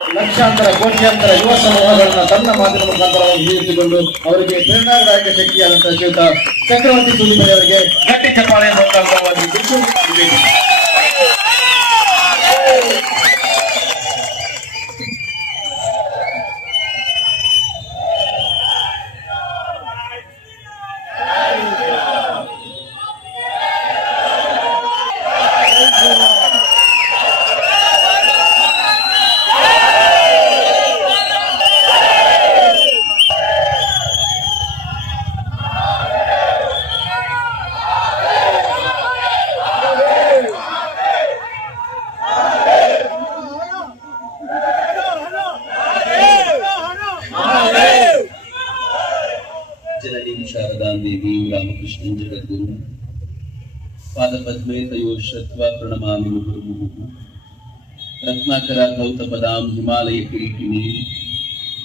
ಲಕ್ಷಾಂತರ ಕೋಟ್ಯಾಂತರ ಯುವ ಸಮೂಹಗಳನ್ನ ತನ್ನ ಮಾತಿನ ಮುಖಾಂತರವಾಗಿ ಹೀರಿಸಿಕೊಂಡು ಅವರಿಗೆ ಪ್ರೇರಣಾದಾಯಕ ಶಕ್ತಿಯಾದಂತಹ ಶ್ರೀಯುತ ಚಕ್ರವರ್ತಿ ಸೂಲಿಬೆಲೆ ಅವರಿಗೆ ಗಟ್ಟಿ ಚಪ್ಪಾಳೆಯ ಮುಖಾಂತರವಾಗಿ शारदादेवी रामकृष्ण जगद्गुरु पादपद्मे तयो श्रुत्वा प्रणमामि मुहुर्मुहुः रत्नाकर धौतपदां हिमालय किरीटिनी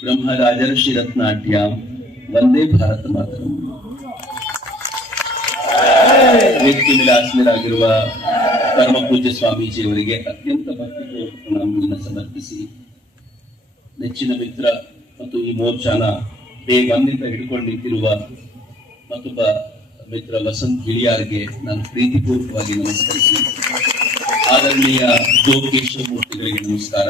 ब्रह्मराजर्षि रत्नाट्यां वंदे भारत मातरಂ. ವೇದಿಕೆ ಮೇಲೆ ಆಸೀನರಾಗಿರುವ ಪರಮ ಪೂಜ್ಯ ಸ್ವಾಮೀಜಿಯವರಿಗೆ ಅತ್ಯಂತ ಭಕ್ತಿಪೂರ್ವಕ ಪ್ರಣಾಮಗಳನ್ನು ಸಮರ್ಪಿಸಿ, ನೆಚ್ಚಿನ ಮಿತ್ರ ಮತ್ತು ಈ ಮೋರ್ಚಾನ ಬೇಗಂದಿಂದ ಹಿಡ್ಕೊಂಡು ನಿಂತಿರುವ ಮತ್ತೊಬ್ಬ ಮಿತ್ರ ವಸಂತ್ ಗಿಳಿಯಾರ್ಗೆ ನಾನು ಪ್ರೀತಿಪೂರ್ವಕವಾಗಿ ನಮಸ್ಕರಿಸಿ, ಆದರಣೀಯ ಜೋಗೇಶ್ವರ ಮೂರ್ತಿಗಳಿಗೆ ನಮಸ್ಕಾರ.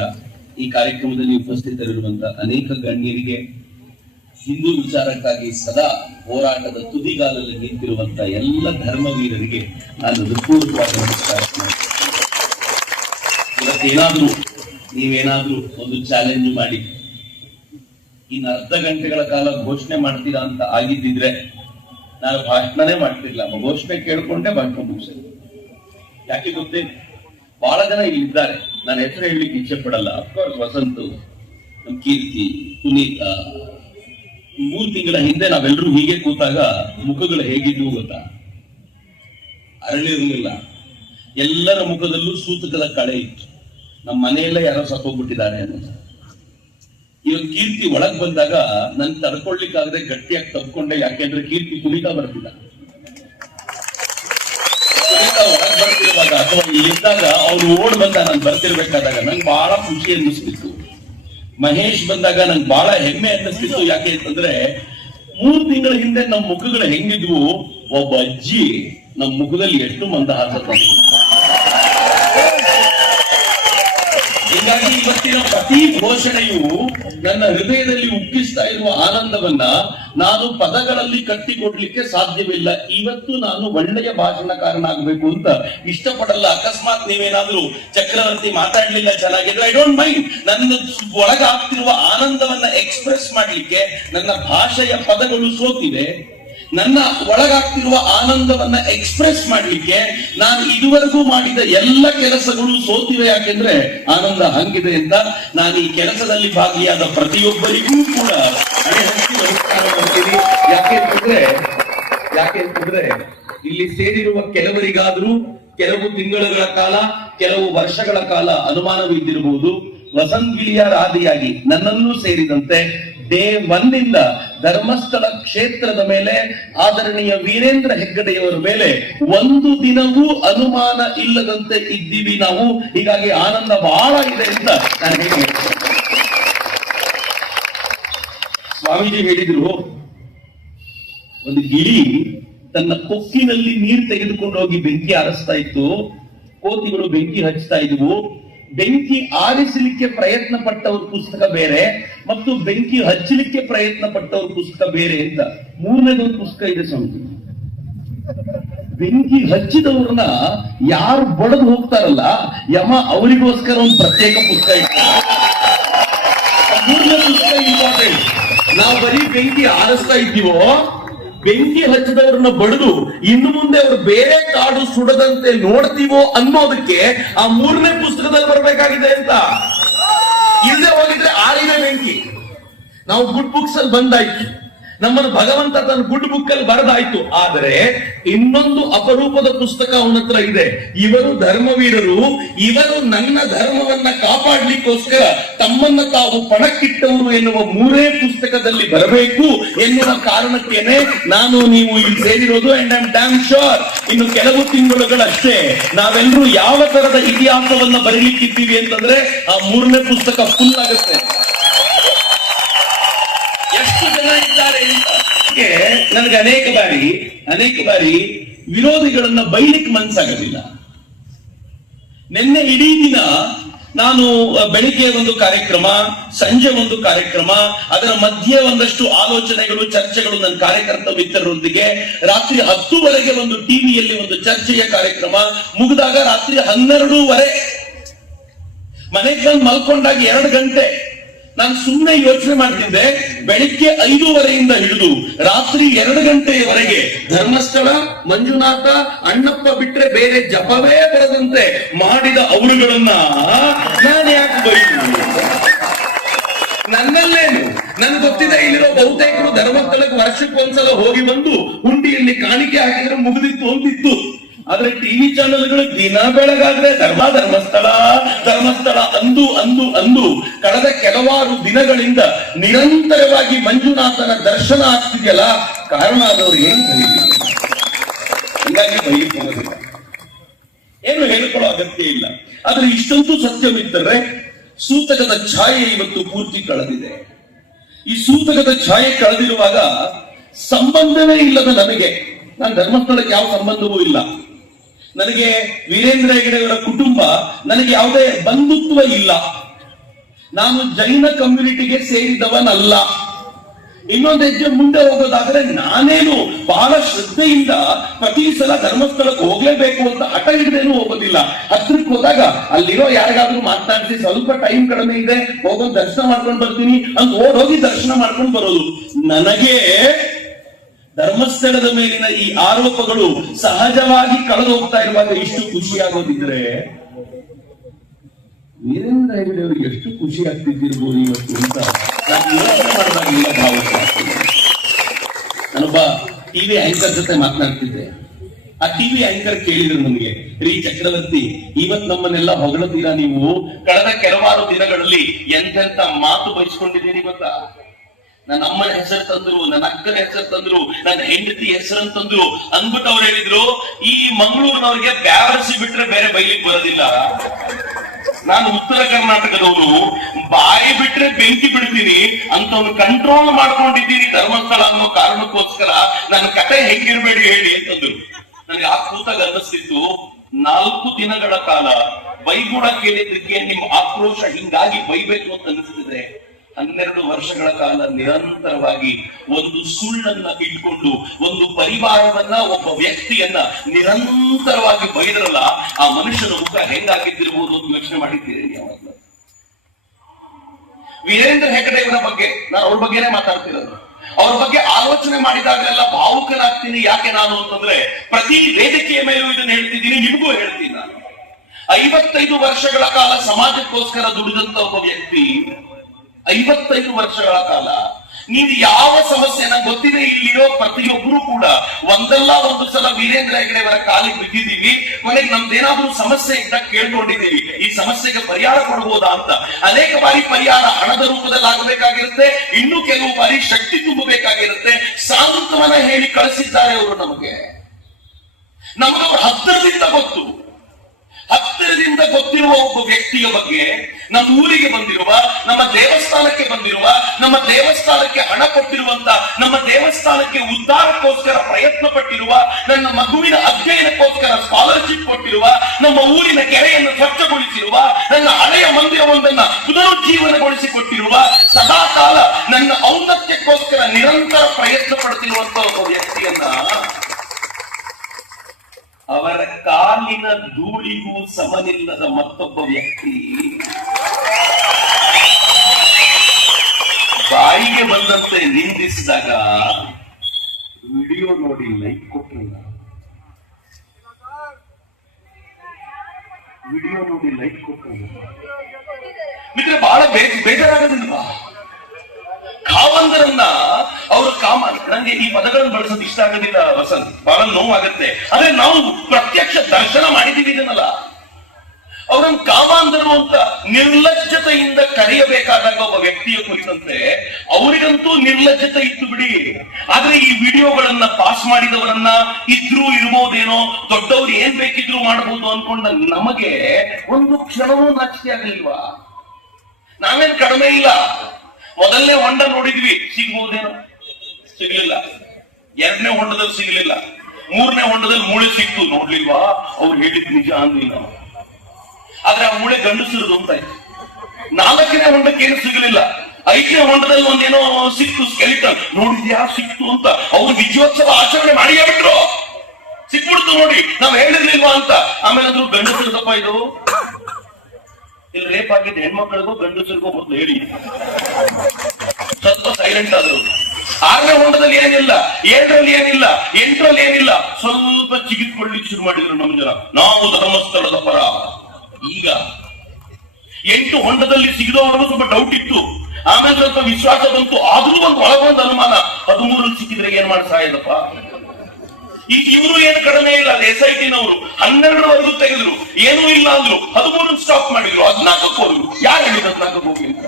ಈ ಕಾರ್ಯಕ್ರಮದಲ್ಲಿ ಉಪಸ್ಥಿತರಿರುವಂತಹ ಅನೇಕ ಗಣ್ಯರಿಗೆ, ಹಿಂದೂ ವಿಚಾರಕ್ಕಾಗಿ ಸದಾ ಹೋರಾಟದ ತುದಿಗಾಲಲ್ಲಿ ನಿಂತಿರುವಂತಹ ಎಲ್ಲ ಧರ್ಮವೀರರಿಗೆ ನಾನು ಹೃತ್ಪೂರ್ವಕವಾಗಿ ನಮಸ್ಕಾರ. ಇವತ್ತೇನಾದ್ರೂ ನೀವೇನಾದ್ರೂ ಒಂದು ಚಾಲೆಂಜ್ ಮಾಡಿ ಇನ್ನು ಅರ್ಧ ಗಂಟೆಗಳ ಕಾಲ ಘೋಷಣೆ ಮಾಡ್ತೀರಾ ಅಂತ ಆಗಿದ್ದಿದ್ರೆ ನಾನು ಭಾಷಣನೇ ಮಾಡ್ತಿರ್ಲಿಲ್ಲ. ಘೋಷಣೆ ಕೇಳ್ಕೊಂಡೆ ಭಾಷಣ ಮುಗಿಸಿದೆ. ಯಾಕೆ ಗೊತ್ತೇನು, ಬಹಳ ಜನ ಇಲ್ಲಿದ್ದಾರೆ, ನಾನು ಹೆಸರು ಹೇಳಲಿಕ್ಕೆ ಇಚ್ಛೆ ಪಡಲ್ಲ. ಅಫ್ಕೋರ್ಸ್ ವಸಂತು, ನಮ್ ಕೀರ್ತಿ, ಪುನೀತ, 3 ತಿಂಗಳ ಹಿಂದೆ ನಾವೆಲ್ಲರೂ ಹೀಗೆ ಕೂತಾಗ ಮುಖಗಳು ಹೇಗಿದ್ವು ಗೊತ್ತಾ? ಅರಳಿರಲಿಲ್ಲ. ಎಲ್ಲರ ಮುಖದಲ್ಲೂ ಸೂತಕದ ಕಳೆ ಇತ್ತು. ನಮ್ಮ ಮನೆಯಲ್ಲೇ ಯಾರೋ ಸತ್ತೋಗ್ಬಿಟ್ಟಿದ್ದಾರೆ ಅನ್ನೋದು. ಇವಾಗ ಕೀರ್ತಿ ಒಳಗ್ ಬಂದಾಗ ನನ್ ತಡ್ಕೊಳ್ಲಿಕ್ಕಾಗದೆ ಗಟ್ಟಿಯಾಗಿ ತಪ್ಕೊಂಡೆ. ಯಾಕೆಂದ್ರೆ ಕೀರ್ತಿ ಕುಣಿತಾ ಬರ್ತಿಲ್ಲ. ಕುಣಿತಾ ಒಳಗ್ ಬರ್ತಿರುವಾಗ ಅಥವಾ ಇಲ್ಲಿದ್ದಾಗ ಅವ್ರು ಓಡ್ ಬಂದ ನಾನು ಬರ್ತಿರ್ಬೇಕಾದಾಗ ನಂಗೆ ಬಹಳ ಖುಷಿ ಅನ್ನಿಸ್ತಿತ್ತು. ಮಹೇಶ್ ಬಂದಾಗ ನಂಗೆ ಬಹಳ ಹೆಮ್ಮೆ ಅನ್ನಿಸ್ತಿತ್ತು. ಯಾಕೆ ಅಂತಂದ್ರೆ 3 ತಿಂಗಳ ಹಿಂದೆ ನಮ್ಮ ಮುಖಗಳು ಹೆಂಗಿದ್ವು, ಒಬ್ಬ ಅಜ್ಜಿ ನಮ್ಮ ಮುಖದಲ್ಲಿ ಎಷ್ಟು ಮಂದಹಾಸ ತಂದ್ರು. ಹೀಗಾಗಿ ಇವತ್ತಿನ ಪ್ರತಿ ಘೋಷಣೆಯು ನನ್ನ ಹೃದಯದಲ್ಲಿ ಉಕ್ಕಿಸ್ತಾ ಇರುವ ಆನಂದವನ್ನ ನಾನು ಪದಗಳಲ್ಲಿ ಕಟ್ಟಿಕೊಡ್ಲಿಕ್ಕೆ ಸಾಧ್ಯವಿಲ್ಲ. ಇವತ್ತು ನಾನು ಒಳ್ಳೆಯ ಭಾಷಣಕಾರನಾಗಬೇಕು ಅಂತ ಇಷ್ಟಪಡಲ್ಲ. ಅಕಸ್ಮಾತ್ ನೀವೇನಾದ್ರೂ ಚಕ್ರವರ್ತಿ ಮಾತಾಡ್ಲಿಲ್ಲ ಚೆನ್ನಾಗಿದ್ರೆ ಐ ಡೋಂಟ್ ಮೈಂಡ್. ನನ್ನ ಒಳಗಾಗ್ತಿರುವ ಆನಂದವನ್ನ ಎಕ್ಸ್ಪ್ರೆಸ್ ಮಾಡ್ಲಿಕ್ಕೆ ನನ್ನ ಭಾಷೆಯ ಪದಗಳು ಸೋತಿವೆ. ನನ್ನ ಒಳಗಾಗ್ತಿರುವ ಆನಂದವನ್ನ ಎಕ್ಸ್ಪ್ರೆಸ್ ಮಾಡ್ಲಿಕ್ಕೆ ನಾನು ಇದುವರೆಗೂ ಮಾಡಿದ ಎಲ್ಲ ಕೆಲಸಗಳು ಸೋತಿವೆ. ಯಾಕೆಂದ್ರೆ ಆನಂದ ಹಂಗಿದೆ ಅಂತ ನಾನು ಈ ಕೆಲಸದಲ್ಲಿ ಭಾಗಿಯಾದ ಪ್ರತಿಯೊಬ್ಬರಿಗೂ ಕೂಡ ಹಣೆಹಚ್ಚಿ ನಮಸ್ಕಾರ ಮಾಡ್ತೀನಿ. ಯಾಕೆಂತಂದ್ರೆ ಇಲ್ಲಿ ಸೇರಿರುವ ಕೆಲವರಿಗಾದ್ರೂ ಕೆಲವು ತಿಂಗಳುಗಳ ಕಾಲ, ಕೆಲವು ವರ್ಷಗಳ ಕಾಲ ಅನುಮಾನವಿದ್ದಿರಬಹುದು. ವಸಂತ್ ಗಿಳಿಯಾರ್ ಆದಿಯಾಗಿ ನನ್ನನ್ನು ಸೇರಿದಂತೆ ಡೇ 1 ಇಂದ ಧರ್ಮಸ್ಥಳ ಕ್ಷೇತ್ರದ ಮೇಲೆ ಆದರಣೀಯ ವೀರೇಂದ್ರ ಹೆಗ್ಗಡೆಯವರ ಮೇಲೆ ಒಂದು ದಿನವೂ ಅನುಮಾನ ಇಲ್ಲದಂತೆ ಇದ್ದೀವಿ ನಾವು. ಹೀಗಾಗಿ ಆನಂದ ಬಹಳ ಇದೆ ಅಂತ ನಾನು ಹೇಳಿ. ಸ್ವಾಮೀಜಿ ಹೇಳಿದ್ರು, ಒಂದು ಗಿಳಿ ತನ್ನ ಕೊಕ್ಕಿನಲ್ಲಿ ನೀರು ತೆಗೆದುಕೊಂಡು ಹೋಗಿ ಬೆಂಕಿ ಆರಿಸ್ತಾ ಇತ್ತು. ಕೋತಿಗಳು ಬೆಂಕಿ ಹಚ್ತಾ ಇದ್ವು. ಬೆಂಕಿ ಆರಿಸಲಿಕ್ಕೆ ಪ್ರಯತ್ನ ಪಟ್ಟವ್ರ ಪುಸ್ತಕ ಬೇರೆ ಮತ್ತು ಬೆಂಕಿ ಹಚ್ಚಲಿಕ್ಕೆ ಪ್ರಯತ್ನ ಪಟ್ಟವ್ರ ಪುಸ್ತಕ ಬೇರೆ ಅಂತ 3ನೇದೊಂದು ಪುಸ್ತಕ ಇದೆ ಸ್ವಾಮಿ. ಬೆಂಕಿ ಹಚ್ಚಿದವ್ರನ್ನ ಯಾರು ಬಡದು ಹೋಗ್ತಾರಲ್ಲ ಯಮ, ಅವರಿಗೋಸ್ಕರ ಒಂದು ಪ್ರತ್ಯೇಕ ಪುಸ್ತಕ ಇದೆ. 3ನೇ ಪುಸ್ತಕ ಇಂಪಾರ್ಟೆಂಟ್. ನಾವು ಬರೀ ಬೆಂಕಿ ಆರಿಸ್ತಾ ಇದ್ದೀವೋ, ಬೆಂಕಿ ಹಚ್ಚಿದವ್ರನ್ನ ಬಡದು ಇನ್ನು ಮುಂದೆ ಅವರು ಬೇರೆ ಕಾಡು ಸುಡದಂತೆ ನೋಡ್ತೀವೋ ಅನ್ನೋದಕ್ಕೆ ಆ 3ನೇ ಪುಸ್ತಕದಲ್ಲಿ ಬರಬೇಕಾಗಿದೆ ಅಂತ. ಇಲ್ಲದೆ ಹೋಗಿದ್ರೆ ಆರಿನ ಬೆಂಕಿ. ನಾವು ಗುಡ್ ಬುಕ್ಸ್ ಅಲ್ಲಿ ಬಂದಾಯ್ತು. ನಮ್ಮನ್ನು ಭಗವಂತ ತನ್ನ ಗುಡ್ ಬುಕ್ ಅಲ್ಲಿ ಬರೆದಾಯ್ತು. ಆದರೆ ಇನ್ನೊಂದು ಅಪರೂಪದ ಪುಸ್ತಕ ಅವನ ಹತ್ರ ಇದೆ. ಇವರು ಧರ್ಮವೀರರು, ಇವರು ನನ್ನ ಧರ್ಮವನ್ನ ಕಾಪಾಡ್ಲಿಕ್ಕೋಸ್ಕರ ತಮ್ಮನ್ನ ತಾವು ಪಣಕ್ಕಿಟ್ಟವರು ಎನ್ನುವ 3 ಪುಸ್ತಕದಲ್ಲಿ ಬರಬೇಕು ಎನ್ನುವ ಕಾರಣಕ್ಕೇನೆ ನಾನು ನೀವು ಇಲ್ಲಿ ಸೇರಿರೋದು. And I am damn sure ಇನ್ನು ಕೆಲವು ತಿಂಗಳುಗಳಷ್ಟೇ ನಾವೆಲ್ಲರೂ ಯಾವ ತರದ ಇತಿಹಾಸವನ್ನ ಬರೀಲಿಕ್ಕಿದ್ದೀವಿ ಅಂತಂದ್ರೆ ಆ 3ನೇ ಪುಸ್ತಕ ಫುಲ್ ಆಗುತ್ತೆ. ಎಷ್ಟು ಜನ ಇದ್ದಾರೆ ಅಂತ ನನಗೆ ಅನೇಕ ಬಾರಿ ವಿರೋಧಿಗಳನ್ನ ಬೈಲಿಕ್ಕೆ ಮನಸ್ಸಾಗೋದಿಲ್ಲ. ನಿನ್ನೆ ಇಡೀ ದಿನ ನಾನು ಬೆಳಿಗ್ಗೆ ಒಂದು ಕಾರ್ಯಕ್ರಮ, ಸಂಜೆ ಒಂದು ಕಾರ್ಯಕ್ರಮ, ಅದರ ಮಧ್ಯೆ ಒಂದಷ್ಟು ಆಲೋಚನೆಗಳು, ಚರ್ಚೆಗಳು ನನ್ನ ಕಾರ್ಯಕರ್ತ ಮಿತ್ರರೊಂದಿಗೆ, ರಾತ್ರಿ 10ವರೆಗೆ ಒಂದು ಟಿವಿಯಲ್ಲಿ ಒಂದು ಚರ್ಚೆಯ ಕಾರ್ಯಕ್ರಮ ಮುಗಿದಾಗ ರಾತ್ರಿ 12:30 ಮನೆಗೆ ಬಂದು ಮಲ್ಕೊಂಡಾಗ 2 ಗಂಟೆ ನಾನು ಸುಮ್ಮನೆ ಯೋಚನೆ ಮಾಡ್ತಿದ್ದೆ. ಬೆಳಿಗ್ಗೆ 5:30ಯಿಂದ ಹಿಡಿದು ರಾತ್ರಿ 2 ಗಂಟೆಯವರೆಗೆ ಧರ್ಮಸ್ಥಳ, ಮಂಜುನಾಥ, ಅಣ್ಣಪ್ಪ ಬಿಟ್ರೆ ಬೇರೆ ಜಪವೇ ಬರದಂತೆ ಮಾಡಿದ ಅವರುಗಳನ್ನ ನಾನು ಯಾಕೆ ಬೈದು? ನನ್ನಲ್ಲೇನು ನನ್ಗೆ ಗೊತ್ತಿದೆ, ಇಲ್ಲಿರೋ ಬಹುತೇಕರು ಧರ್ಮಸ್ಥಳಕ್ಕೆ ವರ್ಷಕ್ಕೊಂದ್ಸಲ ಹೋಗಿ ಬಂದು ಹುಂಡಿಯಲ್ಲಿ ಕಾಣಿಕೆ ಹಾಕಿದ್ರೆ ಮುಗಿದಿತ್ತು ಅಂತಿತ್ತು. ಆದ್ರೆ ಟಿವಿ ಚಾನೆಲ್ಗಳು ದಿನ ಬೆಳಗಾದ್ರೆ ಧರ್ಮಸ್ಥಳ ಅಂದು ಕಳೆದ ಕೆಲವಾರು ದಿನಗಳಿಂದ ನಿರಂತರವಾಗಿ ಮಂಜುನಾಥನ ದರ್ಶನ ಆಗ್ತಿದೆಯಲ್ಲ, ಕಾರಣ ಆದವ್ರು ಏನ್ ಹೀಗಾಗಿ ಬೈಲಿಕ್ಕೆ ಏನು ಹೇಳ್ಕೊಳ್ಳೋ ಅಗತ್ಯ ಇಲ್ಲ. ಆದ್ರೆ ಇಷ್ಟೊಂದು ಸತ್ಯವಿದ್ದರೆ ಸೂತಕದ ಛಾಯೆ ಇವತ್ತು ಪೂರ್ತಿ ಕಳೆದಿದೆ. ಈ ಸೂತಕದ ಛಾಯೆ ಕಳೆದಿರುವಾಗ ಸಂಬಂಧವೇ ಇಲ್ಲದ ನನಗೆ, ನಾನು ಧರ್ಮಸ್ಥಳಕ್ಕೆ ಯಾವ ಸಂಬಂಧವೂ ಇಲ್ಲ, ನನಗೆ ವೀರೇಂದ್ರ ಹೆಗಡೆಯವರ ಕುಟುಂಬ ನನಗೆ ಯಾವುದೇ ಬಂಧುತ್ವ ಇಲ್ಲ, ನಾನು ಜೈನ ಕಮ್ಯುನಿಟಿಗೆ ಸೇರಿದವನಲ್ಲ. ಇನ್ನೊಂದು ಹೆಜ್ಜೆ ಮುಂದೆ ಹೋಗೋದಾದ್ರೆ ನಾನೇನು ಬಹಳ ಶ್ರದ್ಧೆಯಿಂದ ಪ್ರತಿ ಸಲ ಧರ್ಮಸ್ಥಳಕ್ಕೆ ಹೋಗ್ಲೇಬೇಕು ಅಂತ ಹಠ ಹಿಡಿದೇನು ಹೋಗೋದಿಲ್ಲ. ಹತ್ರಕ್ಕೆ ಹೋದಾಗ ಅಲ್ಲಿರೋ ಯಾರಿಗಾದ್ರೂ ಮಾತನಾಡಿಸಿ ಸ್ವಲ್ಪ ಟೈಮ್ ಕಡಿಮೆ ಇದೆ, ಹೋಗೋದು ದರ್ಶನ ಮಾಡ್ಕೊಂಡು ಬರ್ತೀನಿ ಅಂತ ಹೋಗಿ ದರ್ಶನ ಮಾಡ್ಕೊಂಡು ಬರೋದು. ನನಗೆ ಧರ್ಮಸ್ಥಳದ ಮೇಲಿನ ಈ ಆರೋಪಗಳು ಸಹಜವಾಗಿ ಕಳೆದು ಹೋಗ್ತಾ ಇರುವಾಗ ಇಷ್ಟು ಖುಷಿಯಾಗೋದಿದ್ರೆ ವೀರೇಂದ್ರ ಹೆಗಡೆಯವರಿಗೆ ಎಷ್ಟು ಖುಷಿ ಆಗ್ತಿದ್ದಿರ್ಬೋದು ಇವತ್ತು ಅಂತ ನಾನು ಯೋಚನೆ ಮಾಡಿದಾಗಿಲ್ಲ ಭಾವಿಸ್ತೀನಿ. ನಾನೊಬ್ಬ ಟಿವಿ ಆಂಕರ್ ಜೊತೆ ಮಾತನಾಡ್ತಿದ್ದೆ. ಆ ಟಿವಿ ಆಂಕರ್ ಕೇಳಿದ್ರು ನನಗೆ, ರೀ ಚಕ್ರವರ್ತಿ, ಇವತ್ ನಮ್ಮನ್ನೆಲ್ಲ ಹೊಗಳತೀರಾ ನೀವು? ಕಳೆದ ಕೆಲವಾರು ದಿನಗಳಲ್ಲಿ ಎಂತೆಂತ ಮಾತು ಬಯಸ್ಕೊಂಡಿದ್ದೀನಿ ಗೊತ್ತಾ? ನನ್ನ ಅಮ್ಮನ ಹೆಸರು ತಂದ್ರು, ನನ್ನ ಅಕ್ಕನ ಹೆಸರು ತಂದ್ರು, ನನ್ನ ಹೆಂಡತಿ ಹೆಸರನ್ನು ತಂದ್ರು ಅಂದ್ಬಿಟ್ಟು ಅವ್ರು ಹೇಳಿದ್ರು, ಈ ಮಂಗಳೂರಿನವ್ರಿಗೆ ಬ್ಯಾವರಿಸಿ ಬಿಟ್ರೆ ಬೇರೆ ಬೈಲಿಕ್ಕೆ ಬರೋದಿಲ್ಲ. ನಾನು ಉತ್ತರ ಕರ್ನಾಟಕದವರು, ಬಾಯಿ ಬಿಟ್ರೆ ಬೆಂಕಿ ಬಿಡ್ತೀನಿ ಅಂತವ್ನು ಕಂಟ್ರೋಲ್ ಮಾಡ್ಕೊಂಡಿದ್ದೀನಿ ಧರ್ಮಸ್ಥಳ ಅನ್ನೋ ಕಾರಣಕ್ಕೋಸ್ಕರ ನನ್ನ ಕತೆ ಹೆಂಗಿರ್ಬೇಡಿ ಹೇಳಿ ಅಂತಂದ್ರು. ನನಗೆ ಆ ಕೂತಾಗ ಅನ್ನಿಸ್ತಿತ್ತು, 4 ದಿನಗಳ ಕಾಲ ಬೈಗುಣ ಕೇಳಿದ್ದಕ್ಕೆ ನಿಮ್ ಆಕ್ರೋಶ ಹಿಂಗಾಗಿ ಬೈಬೇಕು ಅಂತ ಅನಿಸ್ತಿದ್ರೆ 12 ವರ್ಷಗಳ ಕಾಲ ನಿರಂತರವಾಗಿ ಒಂದು ಸುಳ್ಳನ್ನ ಇಟ್ಕೊಂಡು ಒಂದು ಪರಿವಾರವನ್ನ, ಒಬ್ಬ ವ್ಯಕ್ತಿಯನ್ನ ನಿರಂತರವಾಗಿ ಬೈದ್ರಲ್ಲ, ಆ ಮನುಷ್ಯನ ಮುಖ ಹೆಂಗಾಗಿದ್ದಿರ್ಬೋದು ಅಂತ ಯೋಚನೆ ಮಾಡಿದ್ದೀರಿ ಯಾವಾಗಲೂ? ವೀರೇಂದ್ರ ಹೆಗಡೆಯವರ ಬಗ್ಗೆ ನಾನು ಅವ್ರ ಬಗ್ಗೆನೇ ಮಾತಾಡ್ತಿರೋದು. ಅವ್ರ ಬಗ್ಗೆ ಆಲೋಚನೆ ಮಾಡಿದಾಗಲೆಲ್ಲ ಭಾವುಕನಾಗ್ತೀನಿ. ಯಾಕೆ ನಾನು ಅಂತಂದ್ರೆ ಪ್ರತಿ ವೇದಿಕೆಯ ಮೇಲೂ ಇದನ್ನ ಹೇಳ್ತಿದ್ದೀನಿ, ನಿಮಗೂ ಹೇಳ್ತೀನಿ. ನಾನು 55 ವರ್ಷಗಳ ಕಾಲ ಸಮಾಜಕ್ಕೋಸ್ಕರ ದುಡಿದಂತ ಒಬ್ಬ ವ್ಯಕ್ತಿ, 55 ವರ್ಷಗಳ ಕಾಲ ನೀವು ಯಾವ ಸಮಸ್ಯೆನ ಗೊತ್ತಿದೆ, ಇಲ್ಲಿರೋ ಪ್ರತಿಯೊಬ್ಬರು ಕೂಡ ಒಂದಲ್ಲ ಒಂದು ಸಲ ವೀರೇಂದ್ರ ಹೆಗಡೆಯವರ ಕಾಲಿಗೆ ಬಿದ್ದಿದ್ದೀವಿ. ಕೊನೆಗೆ ನಮ್ದೇನಾದ್ರೂ ಸಮಸ್ಯೆ ಇದ್ದಾಗ ಕೇಳ್ಕೊಂಡಿದ್ದೀವಿ, ಈ ಸಮಸ್ಯೆಗೆ ಪರಿಹಾರ ಕೊಡಬಹುದಾ ಅಂತ. ಅನೇಕ ಬಾರಿ ಪರಿಹಾರ ಹಣದ ರೂಪದಲ್ಲಿ ಆಗಬೇಕಾಗಿರುತ್ತೆ, ಇನ್ನು ಕೆಲವು ಬಾರಿ ಶಕ್ತಿ ತುಂಬಬೇಕಾಗಿರುತ್ತೆ. ಸಾಂತ್ವನ ಹೇಳಿ ಕಳಿಸಿದ್ದಾರೆ ಅವರು ನಮಗೆ. ನಮಗವ್ರ ಹತ್ತಿರದಿಂದ ಗೊತ್ತಿರುವ ಒಬ್ಬ ವ್ಯಕ್ತಿಯ ಬಗ್ಗೆ, ನಮ್ಮ ಊರಿಗೆ ಬಂದಿರುವ, ನಮ್ಮ ದೇವಸ್ಥಾನಕ್ಕೆ ಬಂದಿರುವ, ನಮ್ಮ ದೇವಸ್ಥಾನಕ್ಕೆ ಹಣ ಕೊಟ್ಟಿರುವಂತ, ನಮ್ಮ ದೇವಸ್ಥಾನಕ್ಕೆ ಉದ್ಧಾರಕ್ಕೋಸ್ಕರ ಪ್ರಯತ್ನ ಪಟ್ಟಿರುವ, ನನ್ನ ಮಗುವಿನ ಅಧ್ಯಯನಕ್ಕೋಸ್ಕರ ಸ್ಕಾಲರ್ಶಿಪ್ ಕೊಟ್ಟಿರುವ, ನಮ್ಮ ಊರಿನ ಕೆರೆಯನ್ನು ಸ್ವಚ್ಛಗೊಳಿಸಿರುವ, ನನ್ನ ಹಳೆಯ ಮಂದಿರವೊಂದನ್ನ ಪುನರುಜ್ಜೀವನಗೊಳಿಸಿಕೊಟ್ಟಿರುವ, ಸದಾ ಕಾಲ ನನ್ನ ಔನ್ನತ್ಯಕ್ಕೋಸ್ಕರ ನಿರಂತರ ಪ್ರಯತ್ನ ಪಡುತ್ತಿರುವಂತ ಒಬ್ಬ ವ್ಯಕ್ತಿಯನ್ನ ಅವರ ಕಾಲಿನ ಧೂಳಿಗೂ ಸಮನಿಲ್ಲದ ಮತ್ತೊಬ್ಬ ವ್ಯಕ್ತಿ ಬಾಯಿಗೆ ಬಂದಂತೆ ನಿಂದಿಸಿದಾಗ ವಿಡಿಯೋ ನೋಡಿ ಲೈಕ್ ಕೊಟ್ಟಿಲ್ಲ. ಮಿತ್ರ, ಬಹಳ ಬೇಜಾರಾಗೋದಿಲ್ವಾ? ಕಾವ ಕಾಮಾಂಧರನ್ನ ನಂಗೆ ಈ ಪದಗಳನ್ನು ಬಳಸೋದು ಇಷ್ಟ ಆಗೋದಿಲ್ಲ ವಸಂತ್, ಬಹಳ ನೋವಾಗತ್ತೆ. ಆದ್ರೆ ನಾವು ಪ್ರತ್ಯಕ್ಷ ದರ್ಶನ ಮಾಡಿದೀವಿ ಇದನ್ನಲ್ಲ. ಅವರನ್ನು ಕಾಮಾಂಧರು ಅಂತ ನಿರ್ಲಜ್ಜತೆಯಿಂದ ಕರೆಯಬೇಕಾದಾಗ ಒಬ್ಬ ವ್ಯಕ್ತಿಯ ಕುರಿತಂತೆ ಅವರಿಗಂತೂ ನಿರ್ಲಜ್ಜತೆ ಇತ್ತು ಬಿಡಿ. ಆದ್ರೆ ಈ ವಿಡಿಯೋಗಳನ್ನ ಪಾಸ್ ಮಾಡಿದವರನ್ನ ಇದ್ರೂ ಇರ್ಬೋದೇನೋ, ದೊಡ್ಡವರು ಏನ್ ಬೇಕಿದ್ರು ಮಾಡಬಹುದು ಅನ್ಕೊಂಡ ನಮಗೆ ಒಂದು ಕ್ಷಣವೂ ನಾಚಿಕೆ ಆಗ್ಲಿಲ್ವಾ? ನಾವೇನ್ ಕಡಿಮೆ ಇಲ್ಲ. ಮೊದಲನೇ ಹೊಂಡ ನೋಡಿದ್ವಿ, ಸಿಗ್ಬೋದೇನೋ, ಸಿಗ್ಲಿಲ್ಲ. ಎರಡನೇ ಹೊಂಡದಲ್ಲಿ ಸಿಗ್ಲಿಲ್ಲ. ಮೂರನೇ ಹೊಂಡದಲ್ಲಿ ಮೂಳೆ ಸಿಕ್ತು, ನೋಡ್ಲಿಲ್ವಾ? ಅವ್ರು ಹೇಳಿದ್ ನಿಜ ಅಂದಿಲ್ಲ. ಆದ್ರೆ ಆ ಮೂಳೆ ಗಂಡಸಿರುದು ಅಂತ ಆಯ್ತು. ನಾಲ್ಕನೇ ಹೊಂಡಕ್ಕೆ ಏನು ಸಿಗಲಿಲ್ಲ. ಐದನೇ ಹೊಂಡದಲ್ಲಿ ಒಂದೇನೋ ಸಿಕ್ತು, ಸ್ಕೆಲಿಟನ್, ನೋಡಿದ್ಯಾ ಸಿಕ್ತು ಅಂತ ಅವ್ರು ವಿಜಯೋತ್ಸವ ಆಚರಣೆ ಮಾಡಿಯೇ ಬಿಟ್ರು. ಸಿಕ್ಬಿಡ್ತು ನೋಡಿ, ನಾವ್ ಹೇಳಿರ್ಲಿಲ್ವಾ ಅಂತ. ಆಮೇಲೆ ಅದ್ರು ಗಂಡಸಿರುದಪ್ಪ ಇದು. ಇಲ್ಲಿ ರೇಪ್ ಆಗಿದ್ದ ಹೆಣ್ಮಕ್ಳಿಗೂ ಗಂಡಸರಿಗೂ ಮೊದಲು ಹೇಳಿ ಸ್ವಲ್ಪ ಸೈಲೆಂಟ್ ಆದ್ರು. ಆರನೇ ಹೊಂಡದಲ್ಲಿ ಏನಿಲ್ಲ, ಏಳರಲ್ಲಿ ಏನಿಲ್ಲ, ಎಂಟರಲ್ಲಿ ಏನಿಲ್ಲ, ಸ್ವಲ್ಪ ಚಿಗಿತ್ಕೊಳ್ಳಿಕ್ಕೆ ಶುರು ಮಾಡಿದ್ರು ನಮ್ಮ ಜನ. ನಾವು ಧರ್ಮಸ್ಥಳದ ಪರ. ಈಗ 8 ಹೊಂಡದಲ್ಲಿ ಸಿಗದವರೆಗೂ ಸ್ವಲ್ಪ ಡೌಟ್ ಇತ್ತು, ಆಮೇಲೆ ಸ್ವಲ್ಪ ವಿಶ್ವಾಸ ಬಂತು. ಆದ್ರೂ ಒಂದು ಒಳಗೊಂದು ಅನುಮಾನ, 13ರಲ್ಲಿ ಸಿಕ್ಕಿದ್ರೆ ಏನ್ ಮಾಡ್ತಾ ಇದ್ದಪ್ಪ. ಈಗ ಇವರು ಏನು ಕಡಿಮೆ ಇಲ್ಲ, SIT ನವರು 12ರವರೆಗೂ ತೆಗೆದ್ರು, ಏನೂ ಇಲ್ಲ ಅಂದ್ರು. 13 ಸ್ಟಾಪ್ ಮಾಡಿದ್ರು, 14ಕ್ಕೆ ಹೋದ್ರು. ಯಾರು ಹೇಳಿದ್ರು 14ಕ್ಕೆ ಹೋಗಿ ಅಂತ?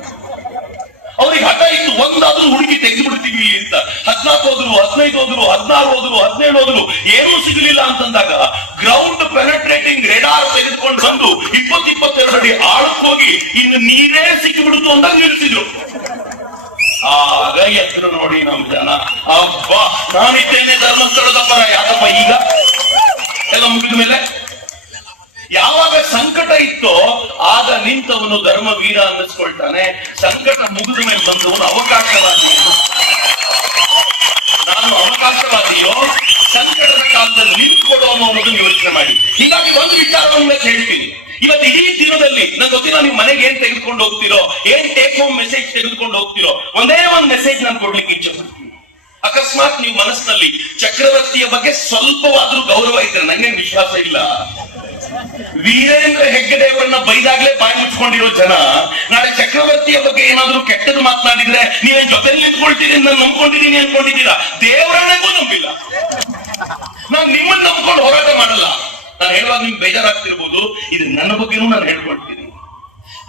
ಅವ್ರಿಗೆ ಹಠ ಇತ್ತು, ಒಂದಾದ್ರೂ ಹುಡುಗಿ ತೆಗೆದು ಬಿಡ್ತೀವಿ ಅಂತ. 14 ಹೋದ್ರು, 15 ಹೋದ್ರು, 16 ಹೋದ್ರು, 17 ಹೋದ್ರು, ಏನೂ ಸಿಗಲಿಲ್ಲ ಅಂತಂದಾಗ ಗ್ರೌಂಡ್ ಪೆನೆಟ್ರೇಟಿಂಗ್ ರೇಡಾರ್ ತೆಗೆದುಕೊಂಡು ಬಂದು 20-22 ಅಡಿ ಆಳಕ್ಕೆ ಹೋಗಿ ಇನ್ನು ನೀರೇ ಸಿಕ್ಕಿಬಿಡುತ್ತು ಅಂದಾಗ ನಿಲ್ಲಿಸಿದ್ರು. ಆಗ ಎದ್ರು ನೋಡಿ ನಮ್ ಜನ, ಅಬ್ಬಾ ನಾನಿದ್ದೇನೆ ಧರ್ಮಸ್ಥಳದ ಪರ. ಯಾಕಪ್ಪ ಈಗ ಎಲ್ಲ ಮುಗಿದ ಮೇಲೆ? ಯಾವಾಗ ಸಂಕಟ ಇತ್ತೋ ಆಗ ನಿಂತವನು ಧರ್ಮವೀರ ಅನ್ನಿಸ್ಕೊಳ್ತಾನೆ. ಸಂಕಟ ಮುಗಿದ ಮೇಲೆ ಬಂದವನು ಅವಕಾಶವಾದಿ. ನಾನು ಅವಕಾಶವಾದಿಯೋ ಸಂಕಟದ ಕಾಲದಲ್ಲಿ ನಿಂತ್ಕೊಳ್ಳೋನು ಅನ್ನೋದನ್ನು ಯೋಚನೆ ಮಾಡಿ. ಹೀಗಾಗಿ ಒಂದು ವಿಚಾರವನ್ನ ಹೇಳ್ತೀನಿ. ಇವತ್ತು ಇಡೀ ದಿನದಲ್ಲಿ ನಂಗೆ ಗೊತ್ತಿಲ್ಲ ನೀವು ಮನೆಗೆ ಏನ್ ತೆಗೆದುಕೊಂಡು ಹೋಗ್ತಿರೋ, ಏನ್ ಟೇಕ್ ಹೋಮ್ ಮೆಸೇಜ್ ತೆಗೆದುಕೊಂಡು ಹೋಗ್ತಿರೋ, ಒಂದೇ ಒಂದು ಮೆಸೇಜ್ ನಾನು ಕೊಡ್ಲಿಕ್ಕೆ ಇಚ್ಛೆ ಪಡ್ತೀನಿ. ಅಕಸ್ಮಾತ್ ನೀವು ಮನಸ್ಸಿನಲ್ಲಿ ಚಕ್ರವರ್ತಿಯ ಬಗ್ಗೆ ಸ್ವಲ್ಪವಾದ್ರೂ ಗೌರವ ಇದ್ರೆ, ನಂಗೆ ವಿಶ್ವಾಸ ಇಲ್ಲ, ವೀರೇಂದ್ರ ಹೆಗ್ಗಡೆಯವರನ್ನ ಬೈದಾಗ್ಲೇ ಬಾಯಿ ಮುಚ್ಕೊಂಡಿರೋ ಜನ ನಾಳೆ ಚಕ್ರವರ್ತಿಯ ಬಗ್ಗೆ ಏನಾದ್ರೂ ಕೆಟ್ಟದ್ದು ಮಾತನಾಡಿದ್ರೆ ನೀವೇನ್ ಜೊತೆಲಿ ನಿಂತ್ಕೊಳ್ತೀರಿ, ನಾನು ನಂಬ್ಕೊಂಡಿದ್ದೀನಿ ಅನ್ಕೊಂಡಿದ್ದೀರಾ? ದೇವರನ್ನೆಗೂ ನಂಬಿಲ್ಲ. ನಾನು ನಿಮ್ಮನ್ನ ನಂಬ್ಕೊಂಡು ಹೋರಾಟ ಮಾಡಲ್ಲ. ನಾನು ಹೇಳುವಾಗ ನಿಮ್ಗೆ ಬೇಜಾರಾಗ್ತಿರ್ಬೋದು, ಇದು ನನ್ನ ಬಗ್ಗೆನೂ ನಾನು ಹೇಳ್ಕೊಳ್ತೀನಿ.